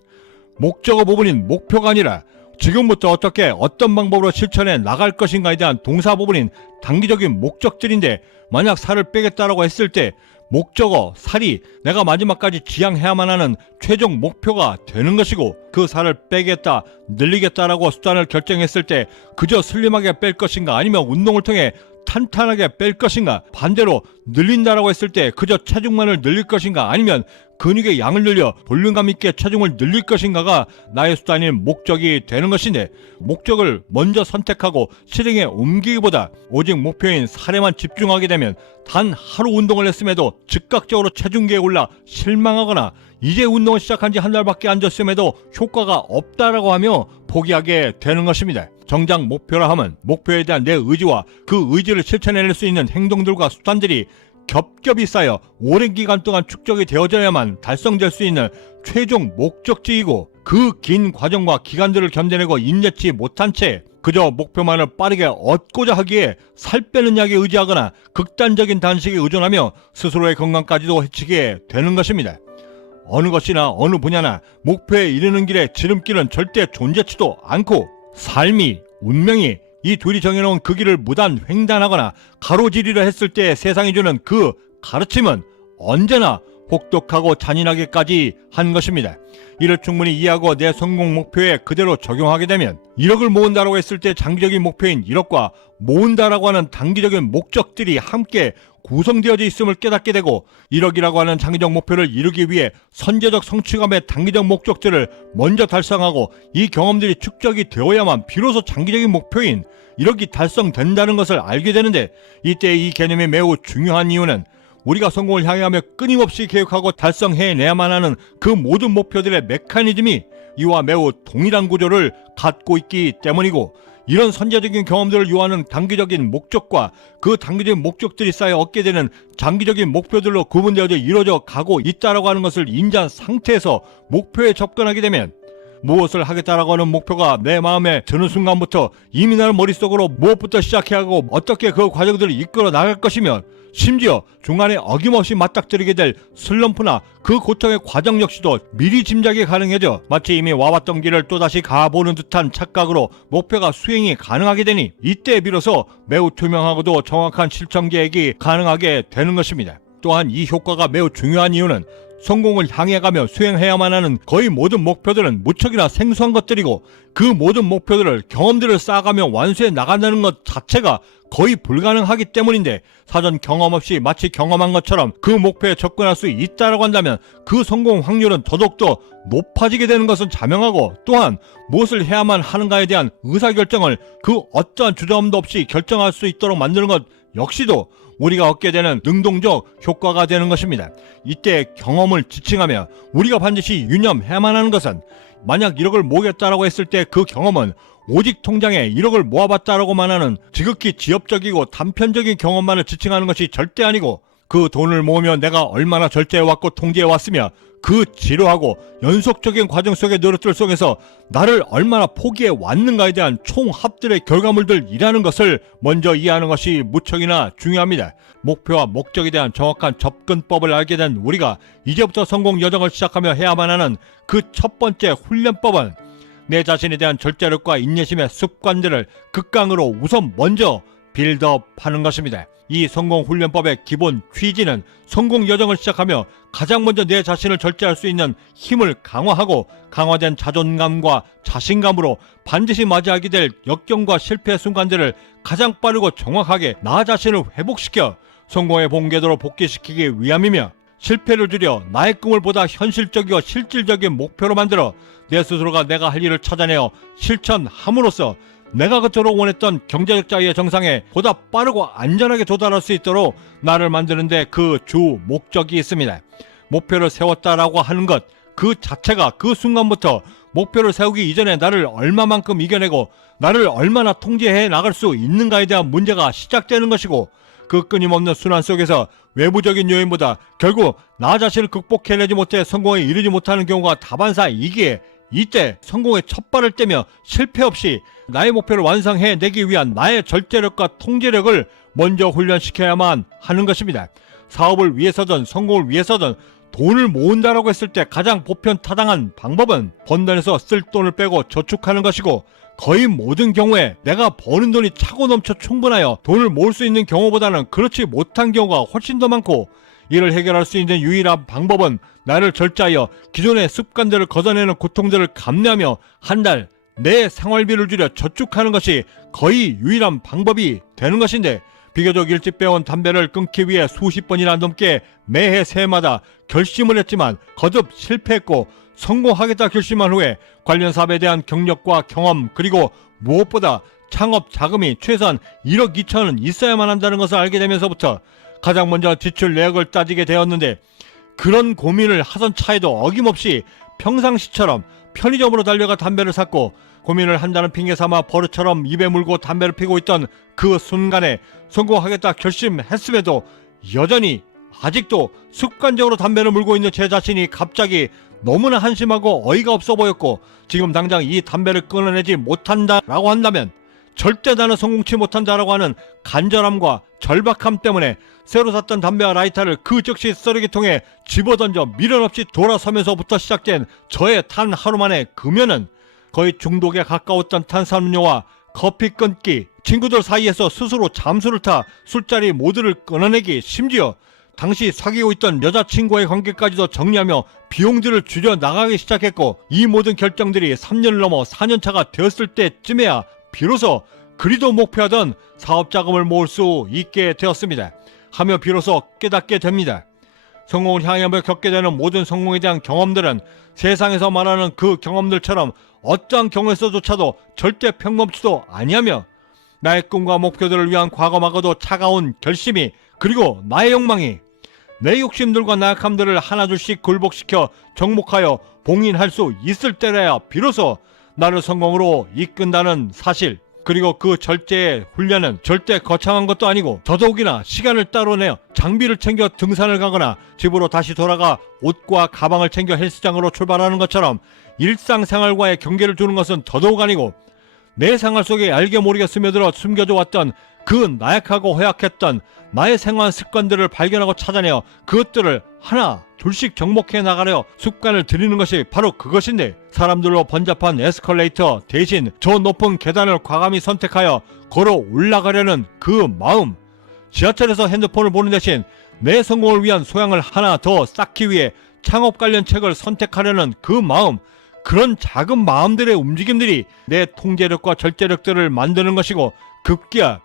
목적어 부분인 목표가 아니라 지금부터 어떻게 어떤 방법으로 실천해 나갈 것인가에 대한 동사 부분인 단기적인 목적들인데, 만약 살을 빼겠다라고 했을 때 목적어 살이 내가 마지막까지 지향해야만 하는 최종 목표가 되는 것이고, 그 살을 빼겠다, 늘리겠다라고 수단을 결정했을 때 그저 슬림하게 뺄 것인가, 아니면 운동을 통해 탄탄하게 뺄 것인가, 반대로 늘린다라고 했을 때 그저 체중만을 늘릴 것인가, 아니면 근육의 양을 늘려 볼륨감 있게 체중을 늘릴 것인가가 나의 수단인 목적이 되는 것인데, 목적을 먼저 선택하고 실행에 옮기기보다 오직 목표인 살에만 집중하게 되면 단 하루 운동을 했음에도 즉각적으로 체중계에 올라 실망하거나, 이제 운동을 시작한 지 한 달밖에 안 됐음에도 효과가 없다라고 하며 포기하게 되는 것입니다. 정작 목표라 하면 목표에 대한 내 의지와 그 의지를 실천해낼 수 있는 행동들과 수단들이 겹겹이 쌓여 오랜 기간 동안 축적이 되어져야만 달성될 수 있는 최종 목적지이고, 그 긴 과정과 기간들을 견뎌내고 인내치 못한 채 그저 목표만을 빠르게 얻고자 하기에 살 빼는 약에 의지하거나 극단적인 단식에 의존하며 스스로의 건강까지도 해치게 되는 것입니다. 어느 것이나 어느 분야나 목표에 이르는 길에 지름길은 절대 존재치도 않고, 삶이, 운명이 이 둘이 정해놓은 그 길을 무단 횡단하거나 가로지르려 했을 때 세상이 주는 그 가르침은 언제나 혹독하고 잔인하게까지 한 것입니다. 이를 충분히 이해하고 내 성공 목표에 그대로 적용하게 되면 1억을 모은다라고 했을 때 장기적인 목표인 1억과 모은다라고 하는 단기적인 목적들이 함께 구성되어져 있음을 깨닫게 되고 1억이라고 하는 장기적 목표를 이루기 위해 선제적 성취감의 단기적 목적들을 먼저 달성하고 이 경험들이 축적이 되어야만 비로소 장기적인 목표인 1억이 달성된다는 것을 알게 되는데, 이때 이 개념이 매우 중요한 이유는 우리가 성공을 향하여 끊임없이 계획하고 달성해내야만 하는 그 모든 목표들의 메커니즘이 이와 매우 동일한 구조를 갖고 있기 때문이고, 이런 선제적인 경험들을 요하는 단기적인 목적과 그 단기적인 목적들이 쌓여 얻게 되는 장기적인 목표들로 구분되어져 이루어져 가고 있다라고 하는 것을 인지한 상태에서 목표에 접근하게 되면, 무엇을 하겠다라고 하는 목표가 내 마음에 드는 순간부터 이미 나는 머릿속으로 무엇부터 시작해야 하고 어떻게 그 과정들을 이끌어 나갈 것이며, 심지어 중간에 어김없이 맞닥뜨리게 될 슬럼프나 그 고통의 과정 역시도 미리 짐작이 가능해져 마치 이미 와왔던 길을 또다시 가보는 듯한 착각으로 목표가 수행이 가능하게 되니, 이때 비로소 매우 투명하고도 정확한 실천 계획이 가능하게 되는 것입니다. 또한 이 효과가 매우 중요한 이유는 성공을 향해 가며 수행해야만 하는 거의 모든 목표들은 무척이나 생소한 것들이고, 그 모든 목표들을 경험들을 쌓아가며 완수해 나간다는 것 자체가 거의 불가능하기 때문인데, 사전 경험 없이 마치 경험한 것처럼 그 목표에 접근할 수 있다라고 한다면 그 성공 확률은 더더욱더 높아지게 되는 것은 자명하고, 또한 무엇을 해야만 하는가에 대한 의사결정을 그 어떠한 주저함도 없이 결정할 수 있도록 만드는 것 역시도 우리가 얻게 되는 능동적 효과가 되는 것입니다. 이때 경험을 지칭하며 우리가 반드시 유념해야만 하는 것은, 만약 1억을 모으겠다라고 했을 때 그 경험은 오직 통장에 1억을 모아봤다라고만 하는 지극히 지엽적이고 단편적인 경험만을 지칭하는 것이 절대 아니고, 그 돈을 모으며 내가 얼마나 절제해왔고 통제해왔으며 그 지루하고 연속적인 과정 속의 노력들 속에서 나를 얼마나 포기해 왔는가에 대한 총합들의 결과물들이라는 것을 먼저 이해하는 것이 무척이나 중요합니다. 목표와 목적에 대한 정확한 접근법을 알게 된 우리가 이제부터 성공 여정을 시작하며 해야만 하는 그 첫 번째 훈련법은, 내 자신에 대한 절제력과 인내심의 습관들을 극강으로 우선 먼저 빌드업하는 것입니다. 이 성공훈련법의 기본 취지는 성공 여정을 시작하며 가장 먼저 내 자신을 절제할 수 있는 힘을 강화하고, 강화된 자존감과 자신감으로 반드시 맞이하게 될 역경과 실패의 순간들을 가장 빠르고 정확하게 나 자신을 회복시켜 성공의 본궤도로 복귀시키기 위함이며, 실패를 줄여 나의 꿈을 보다 현실적이고 실질적인 목표로 만들어 내 스스로가 내가 할 일을 찾아내어 실천함으로써 내가 그토록 원했던 경제적 자유의 정상에 보다 빠르고 안전하게 도달할 수 있도록 나를 만드는데 그 주 목적이 있습니다. 목표를 세웠다라고 하는 것 그 자체가 그 순간부터 목표를 세우기 이전에 나를 얼마만큼 이겨내고 나를 얼마나 통제해 나갈 수 있는가에 대한 문제가 시작되는 것이고, 그 끊임없는 순환 속에서 외부적인 요인보다 결국 나 자신을 극복해내지 못해 성공에 이르지 못하는 경우가 다반사이기에, 이때 성공의 첫 발을 떼며 실패 없이 나의 목표를 완성해내기 위한 나의 절제력과 통제력을 먼저 훈련시켜야만 하는 것입니다. 사업을 위해서든 성공을 위해서든 돈을 모은다라고 했을 때 가장 보편타당한 방법은 번 돈에서 쓸 돈을 빼고 저축하는 것이고, 거의 모든 경우에 내가 버는 돈이 차고 넘쳐 충분하여 돈을 모을 수 있는 경우보다는 그렇지 못한 경우가 훨씬 더 많고, 이를 해결할 수 있는 유일한 방법은 나를 절제하여 기존의 습관들을 걷어내는 고통들을 감내하며 한 달 내 생활비를 줄여 저축하는 것이 거의 유일한 방법이 되는 것인데, 비교적 일찍 빼온 담배를 끊기 위해 수십 번이나 넘게 매해 새해마다 결심을 했지만 거듭 실패했고, 성공하겠다 결심한 후에 관련 사업에 대한 경력과 경험, 그리고 무엇보다 창업 자금이 최소한 1억 2천은 있어야만 한다는 것을 알게 되면서부터 가장 먼저 지출 내역을 따지게 되었는데, 그런 고민을 하던 차에도 어김없이 평상시처럼 편의점으로 달려가 담배를 샀고, 고민을 한다는 핑계 삼아 버릇처럼 입에 물고 담배를 피고 있던 그 순간에 성공하겠다 결심했음에도 여전히 아직도 습관적으로 담배를 물고 있는 제 자신이 갑자기 너무나 한심하고 어이가 없어 보였고, 지금 당장 이 담배를 끊어내지 못한다라고 한다면 절대 나는 성공치 못한다라고 하는 간절함과 절박함 때문에 새로 샀던 담배와 라이터를 그 즉시 쓰레기통에 집어던져 미련 없이 돌아서면서부터 시작된 저의 단 하루 만에 금연은 거의 중독에 가까웠던 탄산음료와 커피 끊기, 친구들 사이에서 스스로 잠수를 타 술자리 모두를 끊어내기, 심지어 당시 사귀고 있던 여자친구와의 관계까지도 정리하며 비용들을 줄여 나가기 시작했고, 이 모든 결정들이 3년을 넘어 4년차가 되었을 때쯤에야 비로소 그리도 목표하던 사업 자금을 모을 수 있게 되었습니다. 하며 비로소 깨닫게 됩니다. 성공을 향하며 겪게 되는 모든 성공에 대한 경험들은 세상에서 말하는 그 경험들처럼 어떠한 경우에서조차도 절대 평범치도 아니하며 나의 꿈과 목표들을 위한 과감하고도 차가운 결심이 그리고 나의 욕망이 내 욕심들과 나약함들을 하나둘씩 굴복시켜 정복하여 봉인할 수 있을 때라야 비로소 나를 성공으로 이끈다는 사실, 그리고 그 절제의 훈련은 절대 거창한 것도 아니고 더더욱이나 시간을 따로 내어 장비를 챙겨 등산을 가거나 집으로 다시 돌아가 옷과 가방을 챙겨 헬스장으로 출발하는 것처럼 일상생활과의 경계를 두는 것은 더더욱 아니고 내 생활 속에 알게 모르게 스며들어 숨겨져 왔던 그 나약하고 허약했던 나의 생활 습관들을 발견하고 찾아내어 그것들을 하나 둘씩 정복해 나가려 습관을 들이는 것이 바로 그것인데, 사람들로 번잡한 에스컬레이터 대신 저 높은 계단을 과감히 선택하여 걸어 올라가려는 그 마음, 지하철에서 핸드폰을 보는 대신 내 성공을 위한 소양을 하나 더 쌓기 위해 창업 관련 책을 선택하려는 그 마음, 그런 작은 마음들의 움직임들이 내 통제력과 절제력들을 만드는 것이고, 급기야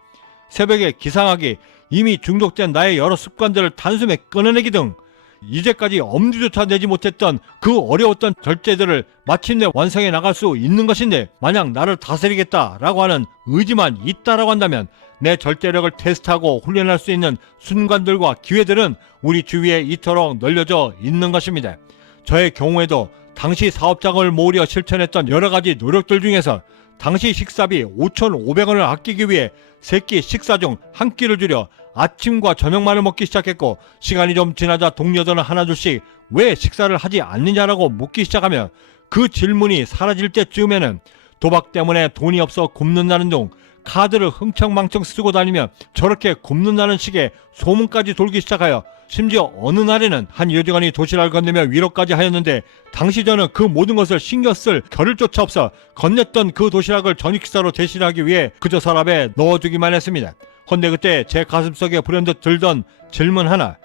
새벽에 기상하기, 이미 중독된 나의 여러 습관들을 단숨에 끊어내기 등 이제까지 엄두조차 내지 못했던 그 어려웠던 절제들을 마침내 완성해 나갈 수 있는 것인데, 만약 나를 다스리겠다라고 하는 의지만 있다라고 한다면 내 절제력을 테스트하고 훈련할 수 있는 순간들과 기회들은 우리 주위에 이토록 널려져 있는 것입니다. 저의 경우에도 당시 사업장을 모으려 실천했던 여러가지 노력들 중에서 당시 식사비 5,500원을 아끼기 위해 세끼 식사 중 한 끼를 줄여 아침과 저녁만을 먹기 시작했고, 시간이 좀 지나자 동료들은 하나둘씩 왜 식사를 하지 않느냐라고 묻기 시작하며 그 질문이 사라질 때쯤에는 도박 때문에 돈이 없어 굶는다는 둥, 카드를 흥청망청 쓰고 다니며 저렇게 굶는다는 식의 소문까지 돌기 시작하여 심지어 어느 날에는 한 여직원이 도시락을 건네며 위로까지 하였는데, 당시 저는 그 모든 것을 신경 쓸 겨를조차 없어 건넸던 그 도시락을 저녁 식사로 대신하기 위해 그저 서랍에 넣어두기만 했습니다. 헌데 그때 제 가슴속에 불현듯 들던 질문 하나,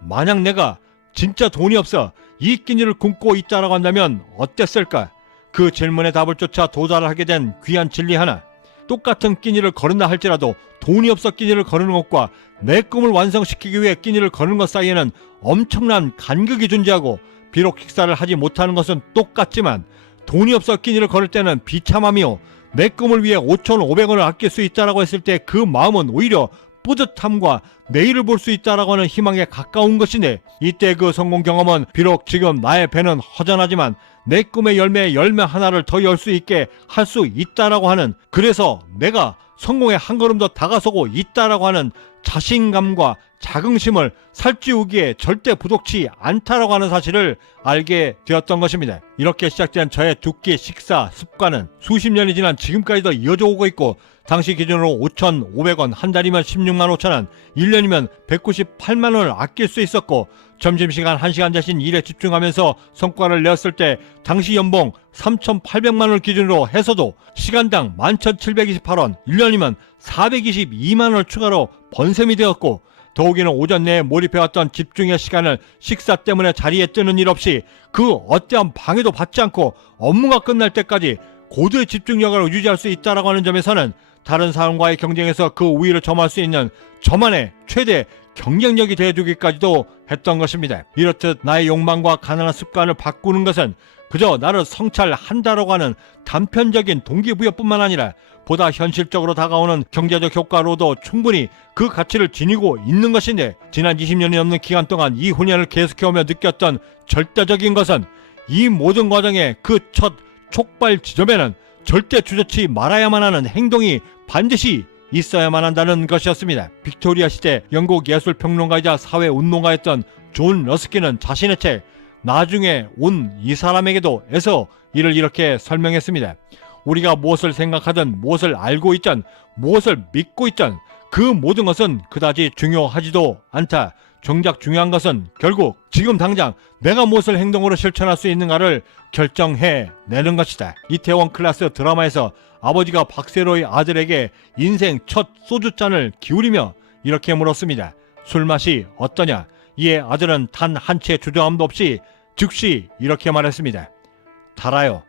만약 내가 진짜 돈이 없어 이 끼니를 굶고 있다라고 한다면 어땠을까? 그 질문에 답을 쫓아 도달하게 된 귀한 진리 하나, 똑같은 끼니를 거른다 할지라도 돈이 없어 끼니를 거르는 것과 내 꿈을 완성시키기 위해 끼니를 거르는 것 사이에는 엄청난 간극이 존재하고, 비록 식사를 하지 못하는 것은 똑같지만 돈이 없어 끼니를 거를 때는 비참함이요, 내 꿈을 위해 5,500원을 아낄 수 있다라고 했을 때 그 마음은 오히려 뿌듯함과 내일을 볼 수 있다라고 하는 희망에 가까운 것인데, 이때 그 성공 경험은 비록 지금 나의 배는 허전하지만 내 꿈의 열매 하나를 더 열 수 있게 할 수 있다라고 하는, 그래서 내가 성공에 한 걸음 더 다가서고 있다라고 하는 자신감과 자긍심을 살찌우기에 절대 부족치 않다라고 하는 사실을 알게 되었던 것입니다. 이렇게 시작된 저의 두 끼 식사 습관은 수십 년이 지난 지금까지도 이어져 오고 있고, 당시 기준으로 5,500원, 한 달이면 16만 5천원, 1년이면 198만원을 아낄 수 있었고, 점심시간 1시간 대신 일에 집중하면서 성과를 내었을 때 당시 연봉 3,800만원을 기준으로 해서도 시간당 11,728원, 1년이면 422만원을 추가로 번셈이 되었고, 더욱이는 오전 내에 몰입해왔던 집중의 시간을 식사 때문에 자리에 뜨는 일 없이 그 어떠한 방해도 받지 않고 업무가 끝날 때까지 고도의 집중력을 유지할 수 있다라고 하는 점에서는 다른 사람과의 경쟁에서 그 우위를 점할 수 있는 저만의 최대 경쟁력이 되어주기까지도 했던 것입니다. 이렇듯 나의 욕망과 가난한 습관을 바꾸는 것은 그저 나를 성찰한다라고 하는 단편적인 동기부여뿐만 아니라 보다 현실적으로 다가오는 경제적 효과로도 충분히 그 가치를 지니고 있는 것인데, 지난 20년이 넘는 기간 동안 이 훈련을 계속해오며 느꼈던 절대적인 것은 이 모든 과정의 그 첫 촉발 지점에는 절대 주저치 말아야만 하는 행동이 반드시 있어야만 한다는 것이었습니다. 빅토리아 시대 영국 예술평론가이자 사회운동가였던 존 러스키는 자신의 책 나중에 온 이 사람에게도 에서 이를 이렇게 설명했습니다. 우리가 무엇을 생각하든 무엇을 알고 있든 무엇을 믿고 있든 그 모든 것은 그다지 중요하지도 않다. 정작 중요한 것은 결국 지금 당장 내가 무엇을 행동으로 실천할 수 있는가를 결정해내는 것이다. 이태원 클라스 드라마에서 아버지가 박세로의 아들에게 인생 첫 소주잔을 기울이며 이렇게 물었습니다. 술맛이 어떠냐? 이에 아들은 단 한 채 주저함도 없이 즉시 이렇게 말했습니다. 달아요.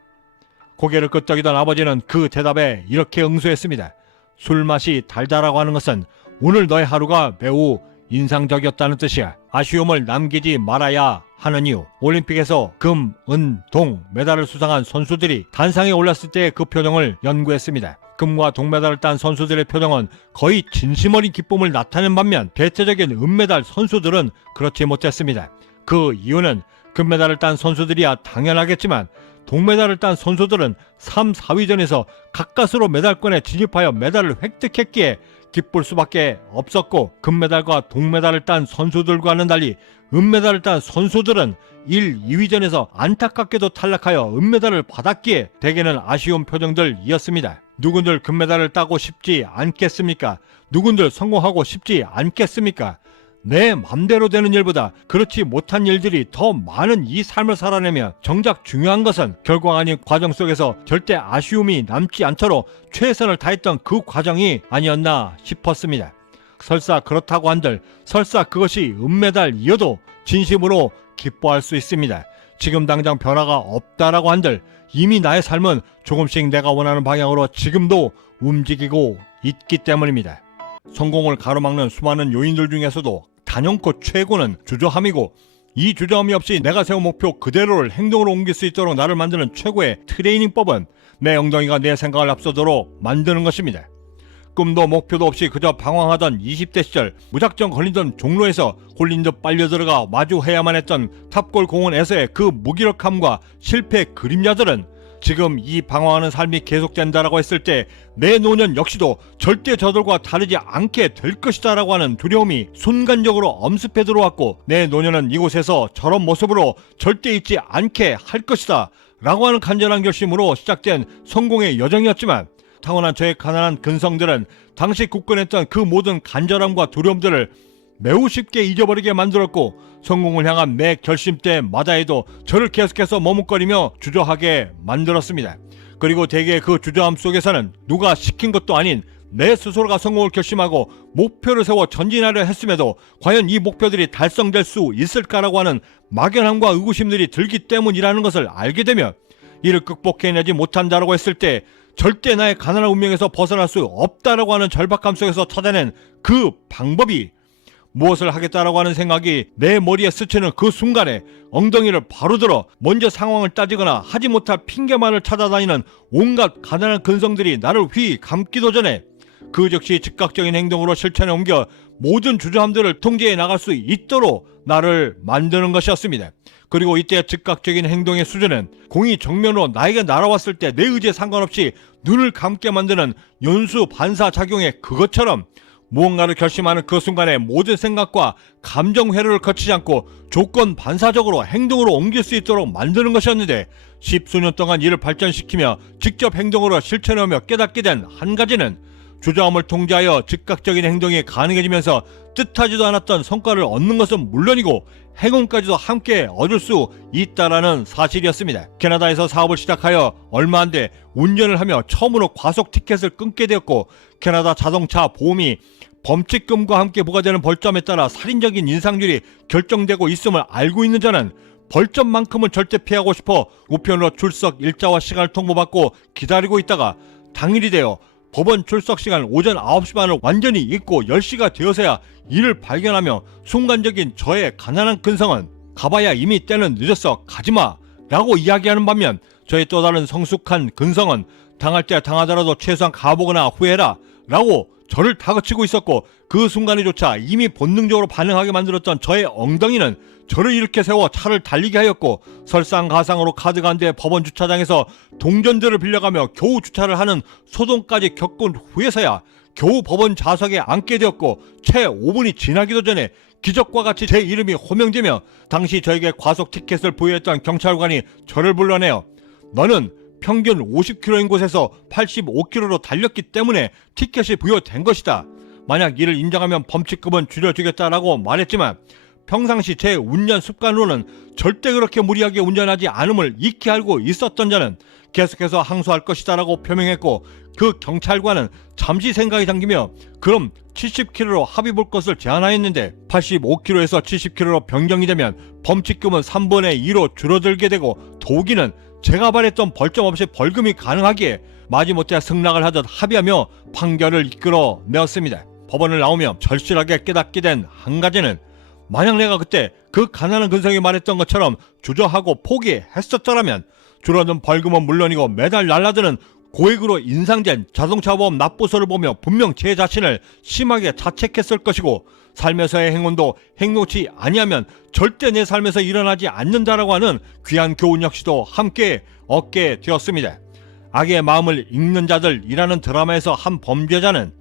고개를 끄덕이던 아버지는 그 대답에 이렇게 응수했습니다. 술맛이 달다라고 하는 것은 오늘 너의 하루가 매우 인상적이었다는 뜻이야. 아쉬움을 남기지 말아야 하는 이유. 올림픽에서 금, 은, 동 메달을 수상한 선수들이 단상에 올랐을 때의 그 표정을 연구했습니다. 금과 동메달을 딴 선수들의 표정은 거의 진심 어린 기쁨을 나타낸 반면 대체적인 은메달 선수들은 그렇지 못했습니다. 그 이유는 금메달을 딴 선수들이야 당연하겠지만 동메달을 딴 선수들은 3, 4위전에서 가까스로 메달권에 진입하여 메달을 획득했기에 기쁠 수밖에 없었고, 금메달과 동메달을 딴 선수들과는 달리 은메달을 딴 선수들은 1, 2위전에서 안타깝게도 탈락하여 은메달을 받았기에 대개는 아쉬운 표정들이었습니다. 누군들 금메달을 따고 싶지 않겠습니까? 누군들 성공하고 싶지 않겠습니까? 내 맘대로 되는 일보다 그렇지 못한 일들이 더 많은 이 삶을 살아내며 정작 중요한 것은 결과가 아닌 과정 속에서 절대 아쉬움이 남지 않도록 최선을 다했던 그 과정이 아니었나 싶었습니다. 설사 그렇다고 한들 설사 그것이 은메달이어도 진심으로 기뻐할 수 있습니다. 지금 당장 변화가 없다라고 한들 이미 나의 삶은 조금씩 내가 원하는 방향으로 지금도 움직이고 있기 때문입니다. 성공을 가로막는 수많은 요인들 중에서도 단연코 최고는 주저함이고, 이 주저함이 없이 내가 세운 목표 그대로를 행동으로 옮길 수 있도록 나를 만드는 최고의 트레이닝법은 내 엉덩이가 내 생각을 앞서도록 만드는 것입니다. 꿈도 목표도 없이 그저 방황하던 20대 시절, 무작정 걸리던 종로에서 홀린 듯 빨려 들어가 마주해야만 했던 탑골 공원에서의 그 무기력함과 실패의 그림자들은 지금 이 방황하는 삶이 계속된다라고 했을 때 내 노년 역시도 절대 저들과 다르지 않게 될 것이다 라고 하는 두려움이 순간적으로 엄습해 들어왔고, 내 노년은 이곳에서 저런 모습으로 절대 있지 않게 할 것이다 라고 하는 간절한 결심으로 시작된 성공의 여정이었지만, 타고난 저의 가난한 근성들은 당시 굳건했던 그 모든 간절함과 두려움들을 매우 쉽게 잊어버리게 만들었고, 성공을 향한 매 결심 때마다에도 저를 계속해서 머뭇거리며 주저하게 만들었습니다. 그리고 대개 그 주저함 속에서는 누가 시킨 것도 아닌 내 스스로가 성공을 결심하고 목표를 세워 전진하려 했음에도 과연 이 목표들이 달성될 수 있을까라고 하는 막연함과 의구심들이 들기 때문이라는 것을 알게 되면, 이를 극복해내지 못한다라고 했을 때 절대 나의 가난한 운명에서 벗어날 수 없다라고 하는 절박함 속에서 찾아낸 그 방법이, 무엇을 하겠다라고 하는 생각이 내 머리에 스치는 그 순간에 엉덩이를 바로 들어 먼저 상황을 따지거나 하지 못할 핑계만을 찾아다니는 온갖 가난한 근성들이 나를 휘 감기도 전에 그 즉시 즉각적인 행동으로 실천에 옮겨 모든 주저함들을 통제해 나갈 수 있도록 나를 만드는 것이었습니다. 그리고 이때 즉각적인 행동의 수준은 공이 정면으로 나에게 날아왔을 때 내 의지에 상관없이 눈을 감게 만드는 연수 반사작용의 그것처럼 무언가를 결심하는 그 순간에 모든 생각과 감정 회로를 거치지 않고 조건 반사적으로 행동으로 옮길 수 있도록 만드는 것이었는데, 10수년 동안 이를 발전시키며 직접 행동으로 실천하며 깨닫게 된 한 가지는 주저함을 통제하여 즉각적인 행동이 가능해지면서 뜻하지도 않았던 성과를 얻는 것은 물론이고 행운까지도 함께 얻을 수 있다라는 사실이었습니다. 캐나다에서 사업을 시작하여 얼마 안 돼 운전을 하며 처음으로 과속 티켓을 끊게 되었고, 캐나다 자동차 보험이 범칙금과 함께 부과되는 벌점에 따라 살인적인 인상률이 결정되고 있음을 알고 있는 저는 벌점만큼은 절대 피하고 싶어 우편으로 출석 일자와 시간을 통보받고 기다리고 있다가 당일이 되어 법원 출석 시간 오전 9시 반을 완전히 잊고 10시가 되어서야 이를 발견하며 순간적인 저의 가난한 근성은 가봐야 이미 때는 늦었어 가지마 라고 이야기하는 반면, 저의 또 다른 성숙한 근성은 당할 때 당하더라도 최소한 가보거나 후회해라 라고 저를 다그치고 있었고, 그 순간에조차 이미 본능적으로 반응하게 만들었던 저의 엉덩이는 저를 이렇게 세워 차를 달리게 하였고, 설상가상으로 카드가 안 돼 법원 주차장에서 동전들을 빌려가며 겨우 주차를 하는 소동까지 겪은 후에서야 겨우 법원 좌석에 앉게 되었고, 채 5분이 지나기도 전에 기적과 같이 제 이름이 호명되며 당시 저에게 과속 티켓을 부여했던 경찰관이 저를 불러내어 너는 평균 50km인 곳에서 85km로 달렸기 때문에 티켓이 부여된 것이다. 만약 이를 인정하면 범칙금은 줄여주겠다라고 말했지만, 평상시 제 운전 습관으로는 절대 그렇게 무리하게 운전하지 않음을 익히 알고 있었던 저는 계속해서 항소할 것이다 라고 표명했고, 그 경찰관은 잠시 생각이 잠기며 그럼 70km로 합의 볼 것을 제안하였는데 85km에서 70km로 변경이 되면 범칙금은 3분의 2로 줄어들게 되고, 도기는 제가 바랬던 벌점 없이 벌금이 가능하기에 마지못해 승낙을 하듯 합의하며 판결을 이끌어내었습니다. 법원을 나오며 절실하게 깨닫게 된 한 가지는, 만약 내가 그때 그 가난한 근성이 말했던 것처럼 주저하고 포기했었더라면 줄어든 벌금은 물론이고 매달 날라드는 고액으로 인상된 자동차보험 납부서를 보며 분명 제 자신을 심하게 자책했을 것이고, 삶에서의 행운도 행동치 아니하면 절대 내 삶에서 일어나지 않는다라고 하는 귀한 교훈 역시도 함께 얻게 되었습니다. 악의 마음을 읽는 자들이라는 드라마에서 한 범죄자는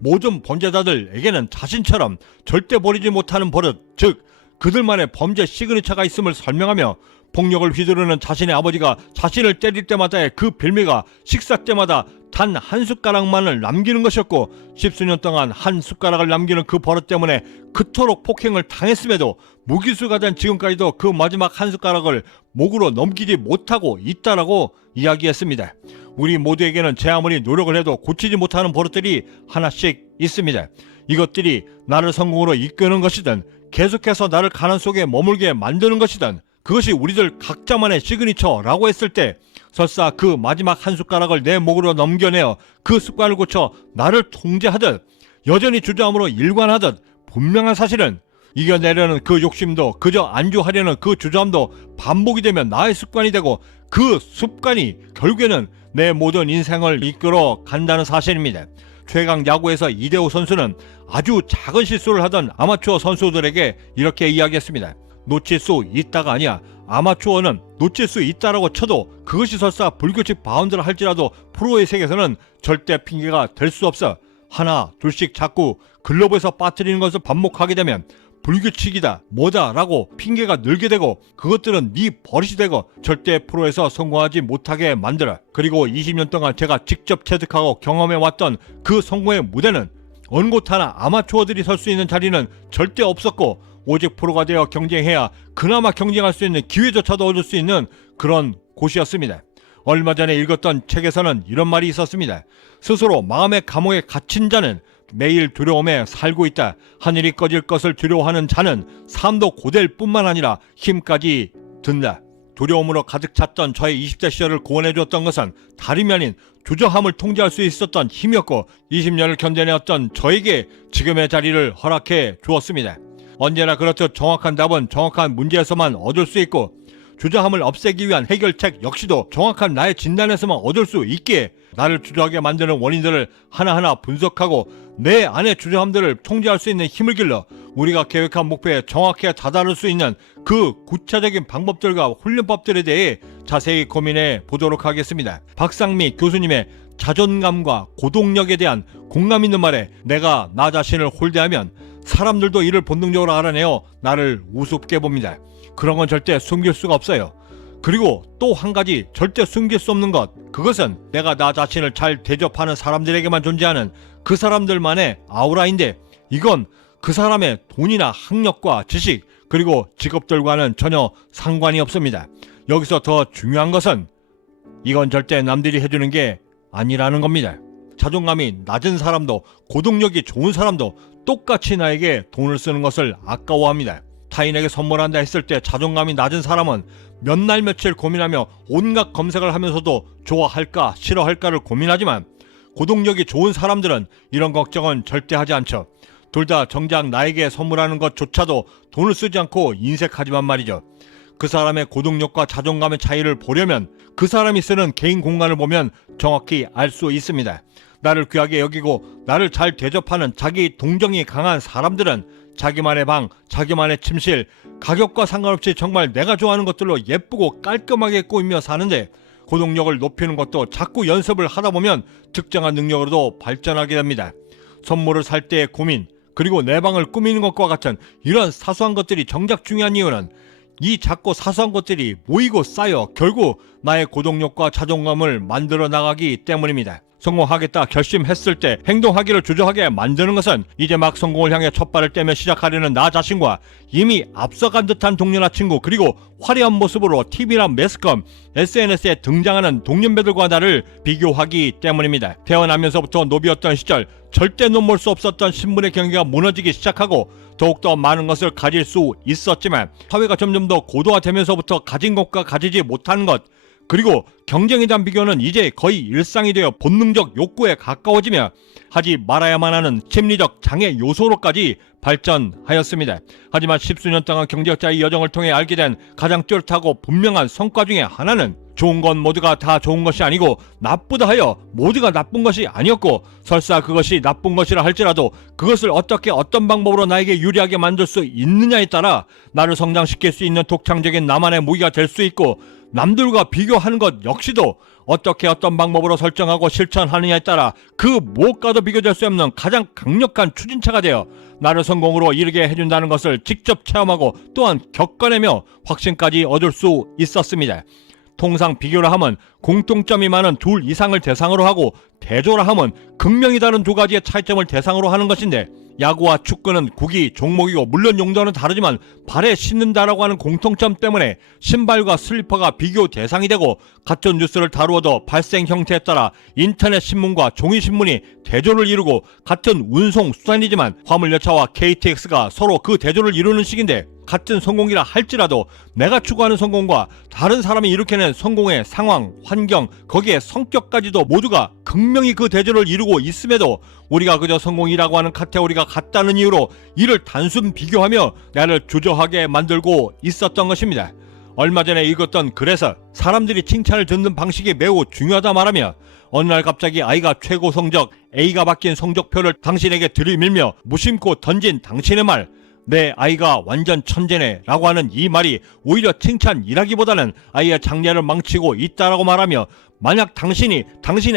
모든 범죄자들에게는 자신처럼 절대 버리지 못하는 버릇, 즉 그들만의 범죄 시그니처가 있음을 설명하며, 폭력을 휘두르는 자신의 아버지가 자신을 때릴 때마다의 그 빌미가 식사 때마다 단 한 숟가락만을 남기는 것이었고, 10수년 동안 한 숟가락을 남기는 그 버릇 때문에 그토록 폭행을 당했음에도 무기수가 된 지금까지도 그 마지막 한 숟가락을 목으로 넘기지 못하고 있다라고 이야기했습니다. 우리 모두에게는 제 아무리 노력을 해도 고치지 못하는 버릇들이 하나씩 있습니다. 이것들이 나를 성공으로 이끄는 것이든 계속해서 나를 가난 속에 머물게 만드는 것이든, 그것이 우리들 각자만의 시그니처라고 했을 때 설사 그 마지막 한 숟가락을 내 목으로 넘겨내어 그 습관을 고쳐 나를 통제하듯 여전히 주저함으로 일관하듯, 분명한 사실은 이겨내려는 그 욕심도 그저 안주하려는 그 주저함도 반복이 되면 나의 습관이 되고, 그 습관이 결국에는 내 모든 인생을 이끌어 간다는 사실입니다. 최강 야구에서 이대호 선수는 아주 작은 실수를 하던 아마추어 선수들에게 이렇게 이야기했습니다. 놓칠 수 있다가 아니야. 아마추어는 놓칠 수 있다라고 쳐도 그것이 설사 불규칙 바운드를 할지라도 프로의 세계에서는 절대 핑계가 될 수 없어. 하나 둘씩 자꾸 글러브에서 빠뜨리는 것을 반복하게 되면 불규칙이다 뭐다 라고 핑계가 늘게 되고, 그것들은 네 버릇이 되고 절대 프로에서 성공하지 못하게 만들어. 그리고 20년 동안 제가 직접 체득하고 경험해왔던 그 성공의 무대는 어느 곳 하나 아마추어들이 설 수 있는 자리는 절대 없었고, 오직 프로가 되어 경쟁해야 그나마 경쟁할 수 있는 기회조차도 얻을 수 있는 그런 곳이었습니다. 얼마 전에 읽었던 책에서는 이런 말이 있었습니다. 스스로 마음의 감옥에 갇힌 자는 매일 두려움에 살고 있다. 하늘이 꺼질 것을 두려워하는 자는 삶도 고될 뿐만 아니라 힘까지 든다. 두려움으로 가득 찼던 저의 20대 시절을 구원해 주었던 것은 다름이 아닌 주저함을 통제할 수 있었던 힘이었고, 20년을 견뎌내었던 저에게 지금의 자리를 허락해 주었습니다. 언제나 그렇듯 정확한 답은 정확한 문제에서만 얻을 수 있고, 주저함을 없애기 위한 해결책 역시도 정확한 나의 진단에서만 얻을 수 있기에, 나를 주저하게 만드는 원인들을 하나하나 분석하고 내 안의 주저함들을 통제할 수 있는 힘을 길러 우리가 계획한 목표에 정확히 다다를 수 있는 그 구체적인 방법들과 훈련법들에 대해 자세히 고민해 보도록 하겠습니다. 박상미 교수님의 자존감과 고동력에 대한 공감 있는 말에 내가 나 자신을 홀대하면 사람들도 이를 본능적으로 알아내어 나를 우습게 봅니다. 그런 건 절대 숨길 수가 없어요. 그리고 또 한 가지 절대 숨길 수 없는 것, 그것은 내가 나 자신을 잘 대접하는 사람들에게만 존재하는 그 사람들만의 아우라인데, 이건 그 사람의 돈이나 학력과 지식 그리고 직업들과는 전혀 상관이 없습니다. 여기서 더 중요한 것은 이건 절대 남들이 해주는 게 아니라는 겁니다. 자존감이 낮은 사람도 고동력이 좋은 사람도 똑같이 나에게 돈을 쓰는 것을 아까워합니다. 타인에게 선물한다 했을 때 자존감이 낮은 사람은 몇 날 며칠 고민하며 온갖 검색을 하면서도 좋아할까 싫어할까를 고민하지만, 고동력이 좋은 사람들은 이런 걱정은 절대 하지 않죠. 둘 다 정작 나에게 선물하는 것조차도 돈을 쓰지 않고 인색하지만 말이죠. 그 사람의 고동력과 자존감의 차이를 보려면 그 사람이 쓰는 개인 공간을 보면 정확히 알 수 있습니다. 나를 귀하게 여기고 나를 잘 대접하는 자기 동정이 강한 사람들은 자기만의 방, 자기만의 침실, 가격과 상관없이 정말 내가 좋아하는 것들로 예쁘고 깔끔하게 꾸미며 사는데, 고동력을 높이는 것도 자꾸 연습을 하다 보면 특정한 능력으로도 발전하게 됩니다. 선물을 살 때의 고민, 그리고 내 방을 꾸미는 것과 같은 이런 사소한 것들이 정작 중요한 이유는 이 작고 사소한 것들이 모이고 쌓여 결국 나의 고동력과 자존감을 만들어 나가기 때문입니다. 성공하겠다 결심했을 때 행동하기를 주저하게 만드는 것은 이제 막 성공을 향해 첫 발을 떼며 시작하려는 나 자신과 이미 앞서간 듯한 동료나 친구, 그리고 화려한 모습으로 TV나 매스컴, SNS에 등장하는 동년배들과 나를 비교하기 때문입니다. 태어나면서부터 노비였던 시절 절대 눈물 수 없었던 신분의 경계가 무너지기 시작하고 더욱더 많은 것을 가질 수 있었지만, 사회가 점점 더 고도화되면서부터 가진 것과 가지지 못한 것, 그리고 경쟁에 대한 비교는 이제 거의 일상이 되어 본능적 욕구에 가까워지며 하지 말아야만 하는 심리적 장애 요소로까지 발전하였습니다. 하지만 십수년 동안 경제학자의 여정을 통해 알게 된 가장 뚜렷하고 분명한 성과 중에 하나는 좋은 건 모두가 다 좋은 것이 아니고 나쁘다 하여 모두가 나쁜 것이 아니었고, 설사 그것이 나쁜 것이라 할지라도 그것을 어떻게 어떤 방법으로 나에게 유리하게 만들 수 있느냐에 따라 나를 성장시킬 수 있는 독창적인 나만의 무기가 될 수 있고, 남들과 비교하는 것 역시도 어떻게 어떤 방법으로 설정하고 실천하느냐에 따라 그 무엇과도 비교될 수 없는 가장 강력한 추진차가 되어 나를 성공으로 이르게 해준다는 것을 직접 체험하고 또한 겪어내며 확신까지 얻을 수 있었습니다. 통상 비교를 하면 공통점이 많은 둘 이상을 대상으로 하고, 대조라 하면 극명히 다른 두 가지의 차이점을 대상으로 하는 것인데, 야구와 축구는 구기 종목이고 물론 용도는 다르지만 발에 신는다라고 하는 공통점 때문에 신발과 슬리퍼가 비교 대상이 되고, 같은 뉴스를 다루어도 발생 형태에 따라 인터넷 신문과 종이 신문이 대조를 이루고, 같은 운송 수단이지만 화물열차와 KTX가 서로 그 대조를 이루는 식인데, 같은 성공이라 할지라도 내가 추구하는 성공과 다른 사람이 일으켜낸 성공의 상황, 환경, 거기에 성격까지도 모두가 극명히 그 대조를 이루고 있음에도 우리가 그저 성공이라고 하는 카테고리가 같다는 이유로 이를 단순 비교하며 나를 주저하게 만들고 있었던 것입니다. 얼마 전에 읽었던 글에서 사람들이 칭찬을 듣는 방식이 매우 중요하다 말하며, 어느 날 갑자기 아이가 최고 성적 A가 바뀐 성적표를 당신에게 들이밀며 무심코 던진 당신의 말, 내 아이가 완전 천재네 라고 하는 이 말이 오히려 칭찬이라기보다는 아이의 장래를 망치고 있다라고 말하며, 만약 당신의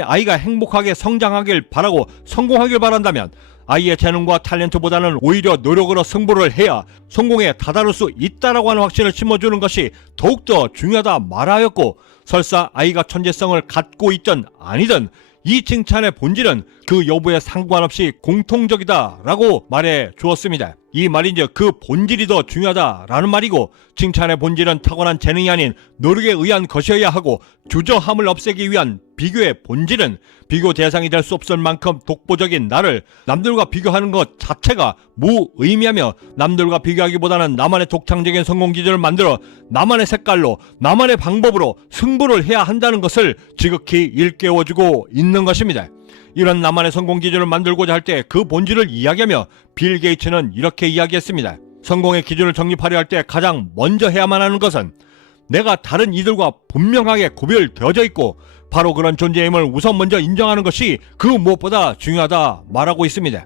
아이가 행복하게 성장하길 바라고 성공하길 바란다면 아이의 재능과 탤런트보다는 오히려 노력으로 승부를 해야 성공에 다다를 수 있다라고 하는 확신을 심어주는 것이 더욱더 중요하다 말하였고, 설사 아이가 천재성을 갖고 있든 아니든 이 칭찬의 본질은 그 여부에 상관없이 공통적이다라고 말해 주었습니다. 이 말인즉 그 본질이 더 중요하다라는 말이고, 칭찬의 본질은 타고난 재능이 아닌 노력에 의한 것이어야 하고, 주저함을 없애기 위한 비교의 본질은 비교 대상이 될 수 없을 만큼 독보적인 나를 남들과 비교하는 것 자체가 무의미하며, 남들과 비교하기보다는 나만의 독창적인 성공 기준을 만들어 나만의 색깔로 나만의 방법으로 승부를 해야 한다는 것을 지극히 일깨워주고 있는 것입니다. 이런 나만의 성공 기준을 만들고자 할 때 그 본질을 이야기하며 빌 게이츠는 이렇게 이야기했습니다. 성공의 기준을 정립하려 할 때 가장 먼저 해야만 하는 것은 내가 다른 이들과 분명하게 구별되어져 있고, 바로 그런 존재임을 우선 먼저 인정하는 것이 그 무엇보다 중요하다 말하고 있습니다.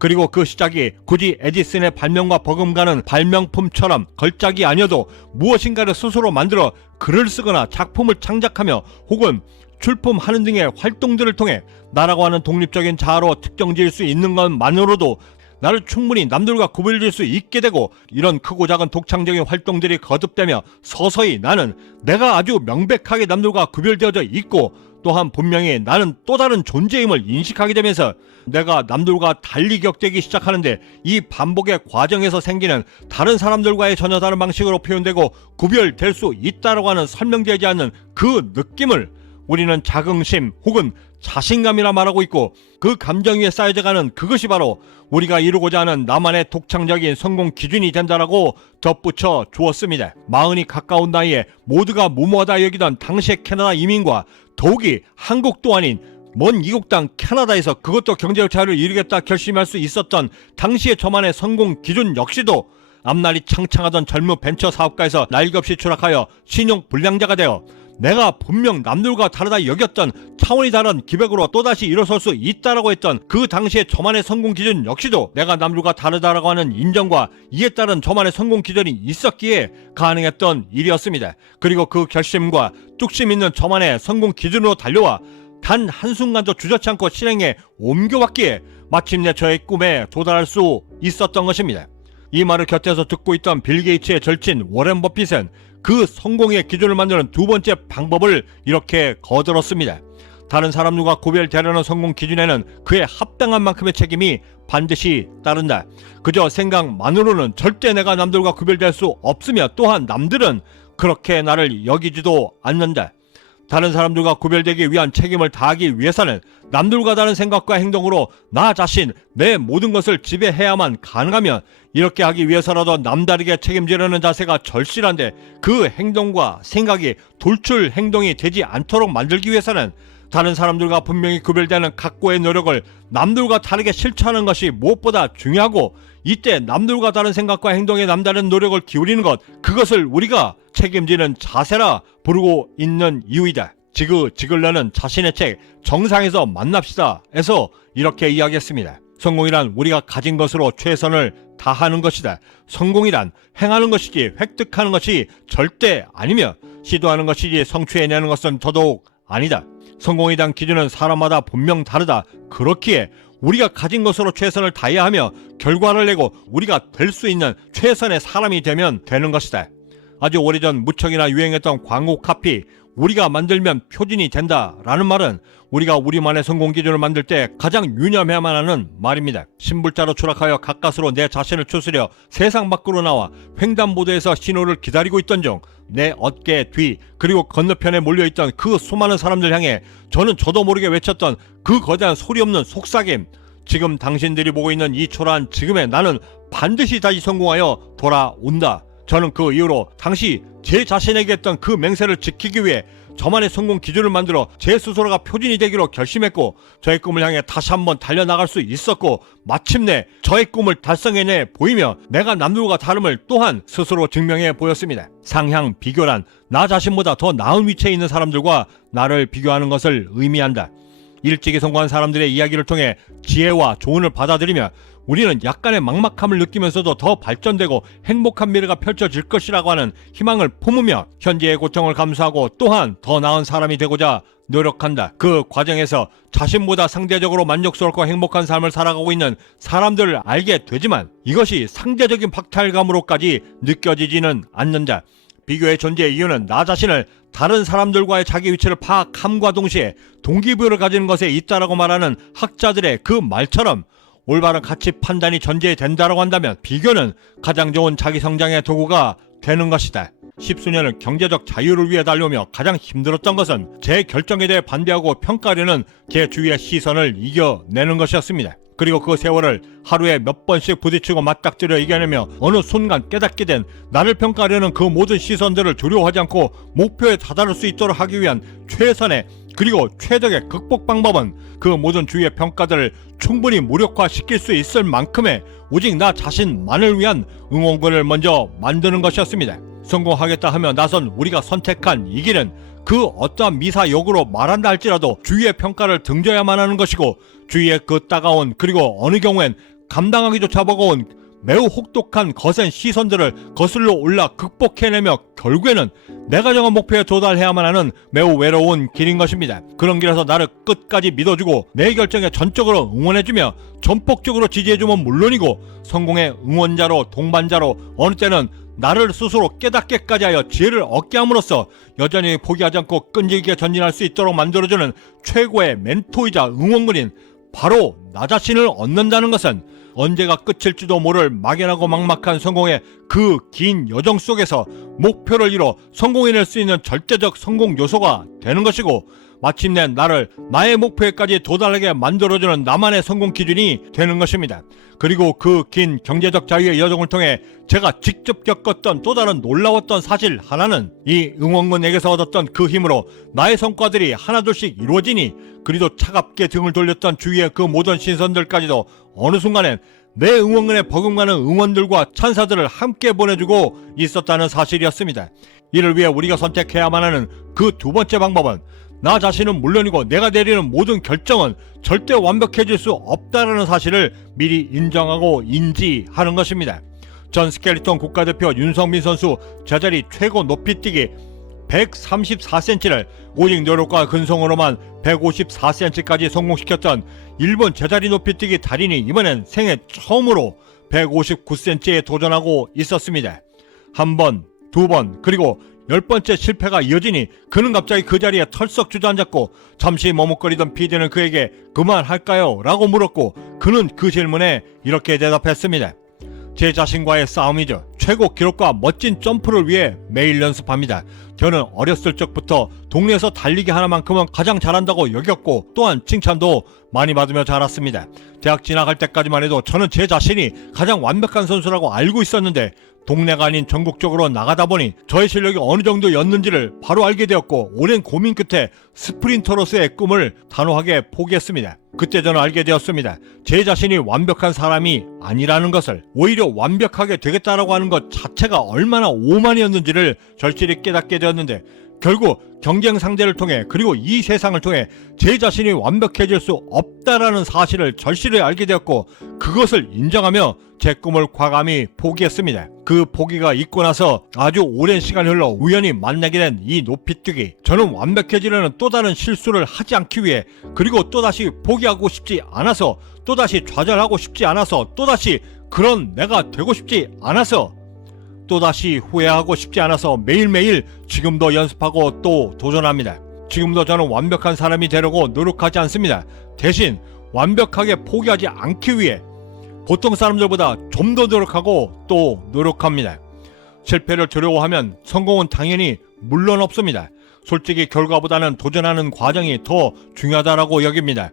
그리고 그 시작이 굳이 에디슨의 발명과 버금가는 발명품처럼 걸작이 아니어도 무엇인가를 스스로 만들어 글을 쓰거나 작품을 창작하며 혹은 출품하는 등의 활동들을 통해 나라고 하는 독립적인 자아로 특정지을 수 있는 것만으로도 나를 충분히 남들과 구별질 수 있게 되고, 이런 크고 작은 독창적인 활동들이 거듭되며 서서히 나는 내가 아주 명백하게 남들과 구별되어져 있고, 또한 분명히 나는 또 다른 존재임을 인식하게 되면서 내가 남들과 달리 격되기 시작하는데, 이 반복의 과정에서 생기는 다른 사람들과의 전혀 다른 방식으로 표현되고 구별될 수 있다고 하는 설명되지 않는 그 느낌을 우리는 자긍심 혹은 자신감이라 말하고 있고, 그 감정 위에 쌓여져가는 그것이 바로 우리가 이루고자 하는 나만의 독창적인 성공 기준이 된다라고 덧붙여 주었습니다. 40이 가까운 나이에 모두가 무모하다 여기던 당시의 캐나다 이민과 더욱이 한국도 아닌 먼 이국 땅 캐나다에서 그것도 경제적 자유를 이루겠다 결심할 수 있었던 당시의 저만의 성공 기준 역시도 앞날이 창창하던 젊은 벤처 사업가에서 날개없이 추락하여 신용 불량자가 되어 내가 분명 남들과 다르다 여겼던 차원이 다른 기백으로 또다시 일어설 수 있다라고 했던 그 당시의 저만의 성공 기준 역시도 내가 남들과 다르다라고 하는 인정과 이에 따른 저만의 성공 기준이 있었기에 가능했던 일이었습니다. 그리고 그 결심과 뚝심 있는 저만의 성공 기준으로 달려와 단 한순간도 주저치 않고 실행에 옮겨왔기에 마침내 저의 꿈에 도달할 수 있었던 것입니다. 이 말을 곁에서 듣고 있던 빌 게이츠의 절친 워렌 버핏은 그 성공의 기준을 만드는 두 번째 방법을 이렇게 거들었습니다. 다른 사람들과 구별되려는 성공 기준에는 그에 합당한 만큼의 책임이 반드시 따른다. 그저 생각만으로는 절대 내가 남들과 구별될 수 없으며, 또한 남들은 그렇게 나를 여기지도 않는다. 다른 사람들과 구별되기 위한 책임을 다하기 위해서는 남들과 다른 생각과 행동으로 나 자신, 내 모든 것을 지배해야만 가능하며, 이렇게 하기 위해서라도 남다르게 책임지려는 자세가 절실한데 그 행동과 생각이 돌출 행동이 되지 않도록 만들기 위해서는 다른 사람들과 분명히 구별되는 각고의 노력을 남들과 다르게 실천하는 것이 무엇보다 중요하고, 이때 남들과 다른 생각과 행동에 남다른 노력을 기울이는 것, 그것을 우리가 책임지는 자세라 부르고 있는 이유이다. 지글러는 자신의 책 정상에서 만납시다 에서 이렇게 이야기했습니다. 성공이란 우리가 가진 것으로 최선을 다하는 것이다. 성공이란 행하는 것이지 획득하는 것이 절대 아니며, 시도하는 것이지 성취해내는 것은 더더욱 아니다. 성공에 대한 기준은 사람마다 분명 다르다. 그렇기에 우리가 가진 것으로 최선을 다해야 하며 결과를 내고 우리가 될 수 있는 최선의 사람이 되면 되는 것이다. 아주 오래전 무척이나 유행했던 광고 카피, 우리가 만들면 표준이 된다 라는 말은 우리가 우리만의 성공 기준을 만들 때 가장 유념해야만 하는 말입니다. 신불자로 추락하여 가까스로 내 자신을 추스려 세상 밖으로 나와 횡단보도에서 신호를 기다리고 있던 중 내 어깨 뒤 그리고 건너편에 몰려있던 그 수많은 사람들 향해 저는 저도 모르게 외쳤던 그 거대한 소리 없는 속삭임, 지금 당신들이 보고 있는 이 초라한 지금의 나는 반드시 다시 성공하여 돌아온다. 저는 그 이후로 당시 제 자신에게 했던 그 맹세를 지키기 위해 저만의 성공 기준을 만들어 제 스스로가 표준이 되기로 결심했고, 저의 꿈을 향해 다시 한번 달려나갈 수 있었고, 마침내 저의 꿈을 달성해내 보이며 내가 남들과 다름을 또한 스스로 증명해 보였습니다. 상향 비교란 나 자신보다 더 나은 위치에 있는 사람들과 나를 비교하는 것을 의미한다. 일찍이 성공한 사람들의 이야기를 통해 지혜와 조언을 받아들이며 우리는 약간의 막막함을 느끼면서도 더 발전되고 행복한 미래가 펼쳐질 것이라고 하는 희망을 품으며 현재의 고통을 감수하고 또한 더 나은 사람이 되고자 노력한다. 그 과정에서 자신보다 상대적으로 만족스럽고 행복한 삶을 살아가고 있는 사람들을 알게 되지만 이것이 상대적인 박탈감으로까지 느껴지지는 않는다. 비교의 존재의 이유는 나 자신을 다른 사람들과의 자기 위치를 파악함과 동시에 동기부여를 가지는 것에 있다라고 말하는 학자들의 그 말처럼 올바른 가치 판단이 전제된다라고 한다면 비교는 가장 좋은 자기 성장의 도구가 되는 것이다. 십수년을 경제적 자유를 위해 달려오며 가장 힘들었던 것은 제 결정에 대해 반대하고 평가하려는 제 주위의 시선을 이겨내는 것이었습니다. 그리고 그 세월을 하루에 몇 번씩 부딪히고 맞닥뜨려 이겨내며 어느 순간 깨닫게 된 나를 평가하려는 그 모든 시선들을 두려워하지 않고 목표에 다다를 수 있도록 하기 위한 최선의 그리고 최적의 극복 방법은 그 모든 주위의 평가들을 충분히 무력화시킬 수 있을 만큼의 오직 나 자신만을 위한 응원군을 먼저 만드는 것이었습니다. 성공하겠다 하며 나선 우리가 선택한 이 길은 그 어떠한 미사역으로 말한다 할지라도 주위의 평가를 등져야만 하는 것이고, 주위의 그 따가운 그리고 어느 경우엔 감당하기조차 버거운 매우 혹독한 거센 시선들을 거슬러 올라 극복해내며 결국에는 내가 정한 목표에 도달해야만 하는 매우 외로운 길인 것입니다. 그런 길에서 나를 끝까지 믿어주고 내 결정에 전적으로 응원해주며 전폭적으로 지지해주면 물론이고, 성공의 응원자로 동반자로 어느 때는 나를 스스로 깨닫게까지 하여 지혜를 얻게 함으로써 여전히 포기하지 않고 끈질기게 전진할 수 있도록 만들어주는 최고의 멘토이자 응원군인 바로 나 자신을 얻는다는 것은 언제가 끝일지도 모를 막연하고 막막한 성공의 그 긴 여정 속에서 목표를 이뤄 성공해낼 수 있는 절대적 성공 요소가 되는 것이고, 마침내 나를 나의 목표에까지 도달하게 만들어주는 나만의 성공 기준이 되는 것입니다. 그리고 그 긴 경제적 자유의 여정을 통해 제가 직접 겪었던 또 다른 놀라웠던 사실 하나는 이 응원군에게서 얻었던 그 힘으로 나의 성과들이 하나둘씩 이루어지니, 그리도 차갑게 등을 돌렸던 주위의 그 모든 신선들까지도 어느 순간엔 내 응원군에 버금가는 응원들과 찬사들을 함께 보내주고 있었다는 사실이었습니다. 이를 위해 우리가 선택해야만 하는 그 두 번째 방법은 나 자신은 물론이고 내가 내리는 모든 결정은 절대 완벽해질 수 없다는 사실을 미리 인정하고 인지하는 것입니다. 전 스켈리톤 국가대표 윤성민 선수 제자리 최고 높이뛰기 134cm를 오직 노력과 근성으로만 154cm까지 성공시켰던 일본 제자리 높이뛰기 달인이 이번엔 생애 처음으로 159cm에 도전하고 있었습니다. 한 번, 두 번, 그리고 10번째 실패가 이어지니 그는 갑자기 그 자리에 털썩 주저앉았고, 잠시 머뭇거리던 PD는 그에게 그만할까요? 라고 물었고, 그는 그 질문에 이렇게 대답했습니다. 제 자신과의 싸움이죠. 최고 기록과 멋진 점프를 위해 매일 연습합니다. 저는 어렸을 적부터 동네에서 달리기 하나만큼은 가장 잘한다고 여겼고 또한 칭찬도 많이 받으며 자랐습니다. 대학 진학할 때까지만 해도 저는 제 자신이 가장 완벽한 선수라고 알고 있었는데 동네가 아닌 전국적으로 나가다 보니 저의 실력이 어느 정도였는지를 바로 알게 되었고 오랜 고민 끝에 스프린터로서의 꿈을 단호하게 포기했습니다. 그때 저는 알게 되었습니다. 제 자신이 완벽한 사람이 아니라는 것을, 오히려 완벽하게 되겠다라고 하는 것 자체가 얼마나 오만이었는지를 절실히 깨닫게 되었는데 결국 경쟁 상대를 통해 그리고 이 세상을 통해 제 자신이 완벽해질 수 없다라는 사실을 절실히 알게 되었고 그것을 인정하며 제 꿈을 과감히 포기했습니다. 그 포기가 있고 나서 아주 오랜 시간이 흘러 우연히 만나게 된 이 높이뛰기, 저는 완벽해지려는 또 다른 실수를 하지 않기 위해 그리고 또다시 포기하고 싶지 않아서 또다시 좌절하고 싶지 않아서 또다시 그런 내가 되고 싶지 않아서 또다시 후회하고 싶지 않아서 매일매일 지금도 연습하고 또 도전합니다. 지금도 저는 완벽한 사람이 되려고 노력하지 않습니다. 대신 완벽하게 포기하지 않기 위해 보통 사람들보다 좀 더 노력하고 또 노력합니다. 실패를 두려워하면 성공은 당연히 물론 없습니다. 솔직히 결과보다는 도전하는 과정이 더 중요하다고 여깁니다.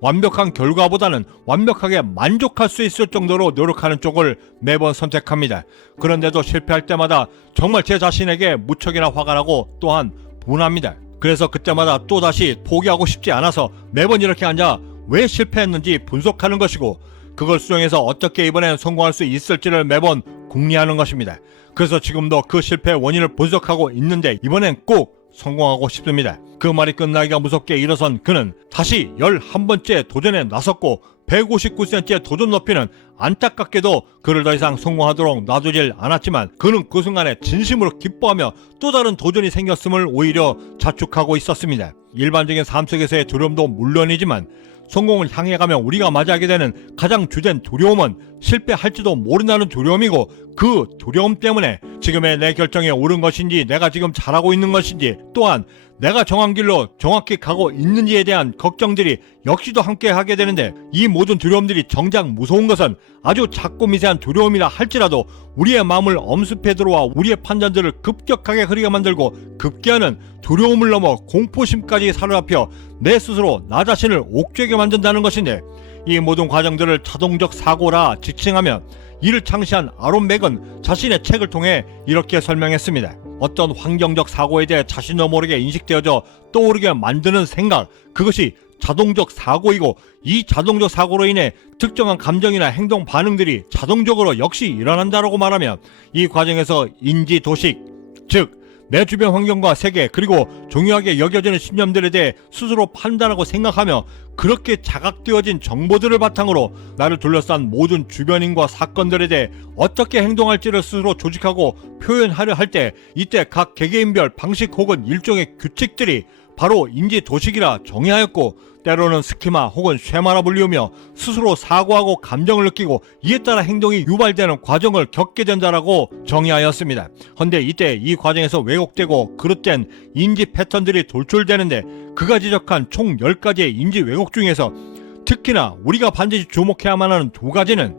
완벽한 결과보다는 완벽하게 만족할 수 있을 정도로 노력하는 쪽을 매번 선택합니다. 그런데도 실패할 때마다 정말 제 자신에게 무척이나 화가 나고 또한 분합니다. 그래서 그때마다 또다시 포기하고 싶지 않아서 매번 이렇게 앉아 왜 실패했는지 분석하는 것이고 그걸 수정해서 어떻게 이번엔 성공할 수 있을지를 매번 궁리하는 것입니다. 그래서 지금도 그 실패의 원인을 분석하고 있는데 이번엔 꼭 성공하고 싶습니다. 그 말이 끝나기가 무섭게 일어선 그는 다시 11번째 도전에 나섰고 159cm의 도전 높이는 안타깝게도 그를 더 이상 성공하도록 놔두질 않았지만 그는 그 순간에 진심으로 기뻐하며 또 다른 도전이 생겼음을 오히려 자축하고 있었습니다. 일반적인 삶 속에서의 두려움도 물론이지만 성공을 향해 가면 우리가 맞이하게 되는 가장 주된 두려움은 실패할지도 모른다는 두려움이고 그 두려움 때문에 지금의 내 결정이 옳은 것인지 내가 지금 잘하고 있는 것인지 또한 내가 정한 길로 정확히 가고 있는지에 대한 걱정들이 역시도 함께 하게 되는데 이 모든 두려움들이 정작 무서운 것은 아주 작고 미세한 두려움이라 할지라도 우리의 마음을 엄습해 들어와 우리의 판단들을 급격하게 흐리게 만들고 급기야는 두려움을 넘어 공포심까지 사로잡혀 내 스스로 나 자신을 옥죄게 만든다는 것인데 이 모든 과정들을 자동적 사고라 지칭하며 이를 창시한 아론 맥은 자신의 책을 통해 이렇게 설명했습니다. 어떤 환경적 사고에 대해 자신도 모르게 인식되어져 떠오르게 만드는 생각, 그것이 자동적 사고이고 이 자동적 사고로 인해 특정한 감정이나 행동 반응들이 자동적으로 역시 일어난다라고 말하면 이 과정에서 인지도식, 즉 내 주변 환경과 세계 그리고 중요하게 여겨지는 신념들에 대해 스스로 판단하고 생각하며 그렇게 자각되어진 정보들을 바탕으로 나를 둘러싼 모든 주변인과 사건들에 대해 어떻게 행동할지를 스스로 조직하고 표현하려 할 때 이때 각 개개인별 방식 혹은 일종의 규칙들이 바로 인지도식이라 정의하였고 때로는 스키마 혹은 쉐마라 불리우며 스스로 사고하고 감정을 느끼고 이에 따라 행동이 유발되는 과정을 겪게 된다라고 정의하였습니다. 헌데 이때 이 과정에서 왜곡되고 그릇된 인지 패턴들이 돌출되는데 그가 지적한 총 10가지의 인지 왜곡 중에서 특히나 우리가 반드시 주목해야만 하는 두 가지는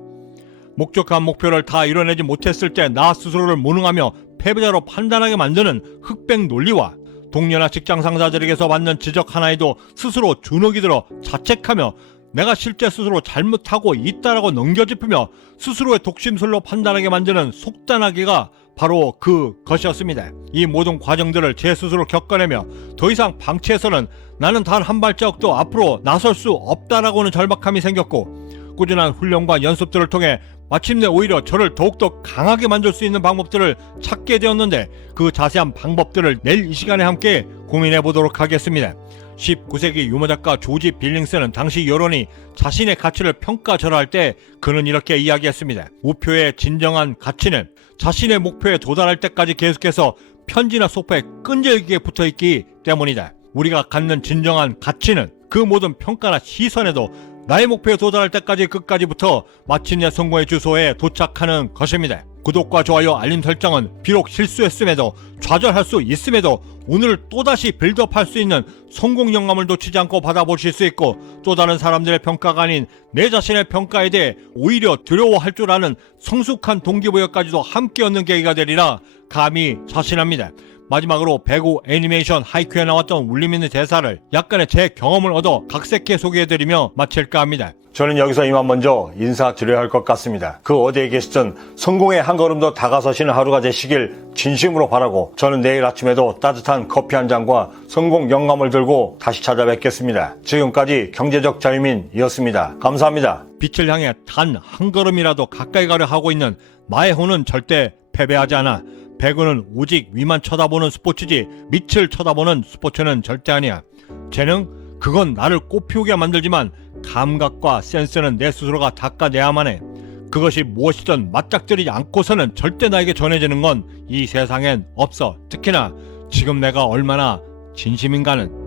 목적한 목표를 다 이뤄내지 못했을 때 나 스스로를 무능하며 패배자로 판단하게 만드는 흑백 논리와 동료나 직장 상사들에게서 받는 지적 하나에도 스스로 주눅이 들어 자책하며 내가 실제 스스로 잘못하고 있다라고 넘겨짚으며 스스로의 독심술로 판단하게 만드는 속단하기가 바로 그것이었습니다. 이 모든 과정들을 제 스스로 겪어내며 더 이상 방치해서는 나는 단 한 발자국도 앞으로 나설 수 없다라고는 절박함이 생겼고 꾸준한 훈련과 연습들을 통해 마침내 오히려 저를 더욱더 강하게 만들 수 있는 방법들을 찾게 되었는데 그 자세한 방법들을 내일 이 시간에 함께 고민해 보도록 하겠습니다. 19세기 유머작가 조지 빌링스는 당시 여론이 자신의 가치를 평가절하할 때 그는 이렇게 이야기했습니다. 우표의 진정한 가치는 자신의 목표에 도달할 때까지 계속해서 편지나 소파에 끈질기게 붙어있기 때문이다. 우리가 갖는 진정한 가치는 그 모든 평가나 시선에도 나의 목표에 도달할 때까지 끝까지 붙어 마침내 성공의 주소에 도착하는 것입니다. 구독과 좋아요 알림 설정은 비록 실수했음에도 좌절할 수 있음에도 오늘 또다시 빌드업할 수 있는 성공 영감을 놓치지 않고 받아보실 수 있고 또 다른 사람들의 평가가 아닌 내 자신의 평가에 대해 오히려 두려워할 줄 아는 성숙한 동기부여까지도 함께 얻는 계기가 되리라 감히 자신합니다. 마지막으로 배구 애니메이션 하이큐에 나왔던 울림있는 대사를 약간의 제 경험을 얻어 각색해 소개해드리며 마칠까 합니다. 저는 여기서 이만 먼저 인사드려야 할 것 같습니다. 그 어디에 계시든 성공의 한 걸음 더 다가서시는 하루가 되시길 진심으로 바라고 저는 내일 아침에도 따뜻한 커피 한 잔과 성공 영감을 들고 다시 찾아뵙겠습니다. 지금까지 경제적 자유민이었습니다. 감사합니다. 빛을 향해 단 한 걸음이라도 가까이 가려 하고 있는 마에호는 절대 패배하지 않아. 배구는 오직 위만 쳐다보는 스포츠지 밑을 쳐다보는 스포츠는 절대 아니야. 재능? 그건 나를 꽃피우게 만들지만 감각과 센스는 내 스스로가 닦아내야만 해. 그것이 무엇이든 맞닥뜨리지 않고서는 절대 나에게 전해지는 건 이 세상엔 없어. 특히나 지금 내가 얼마나 진심인가는.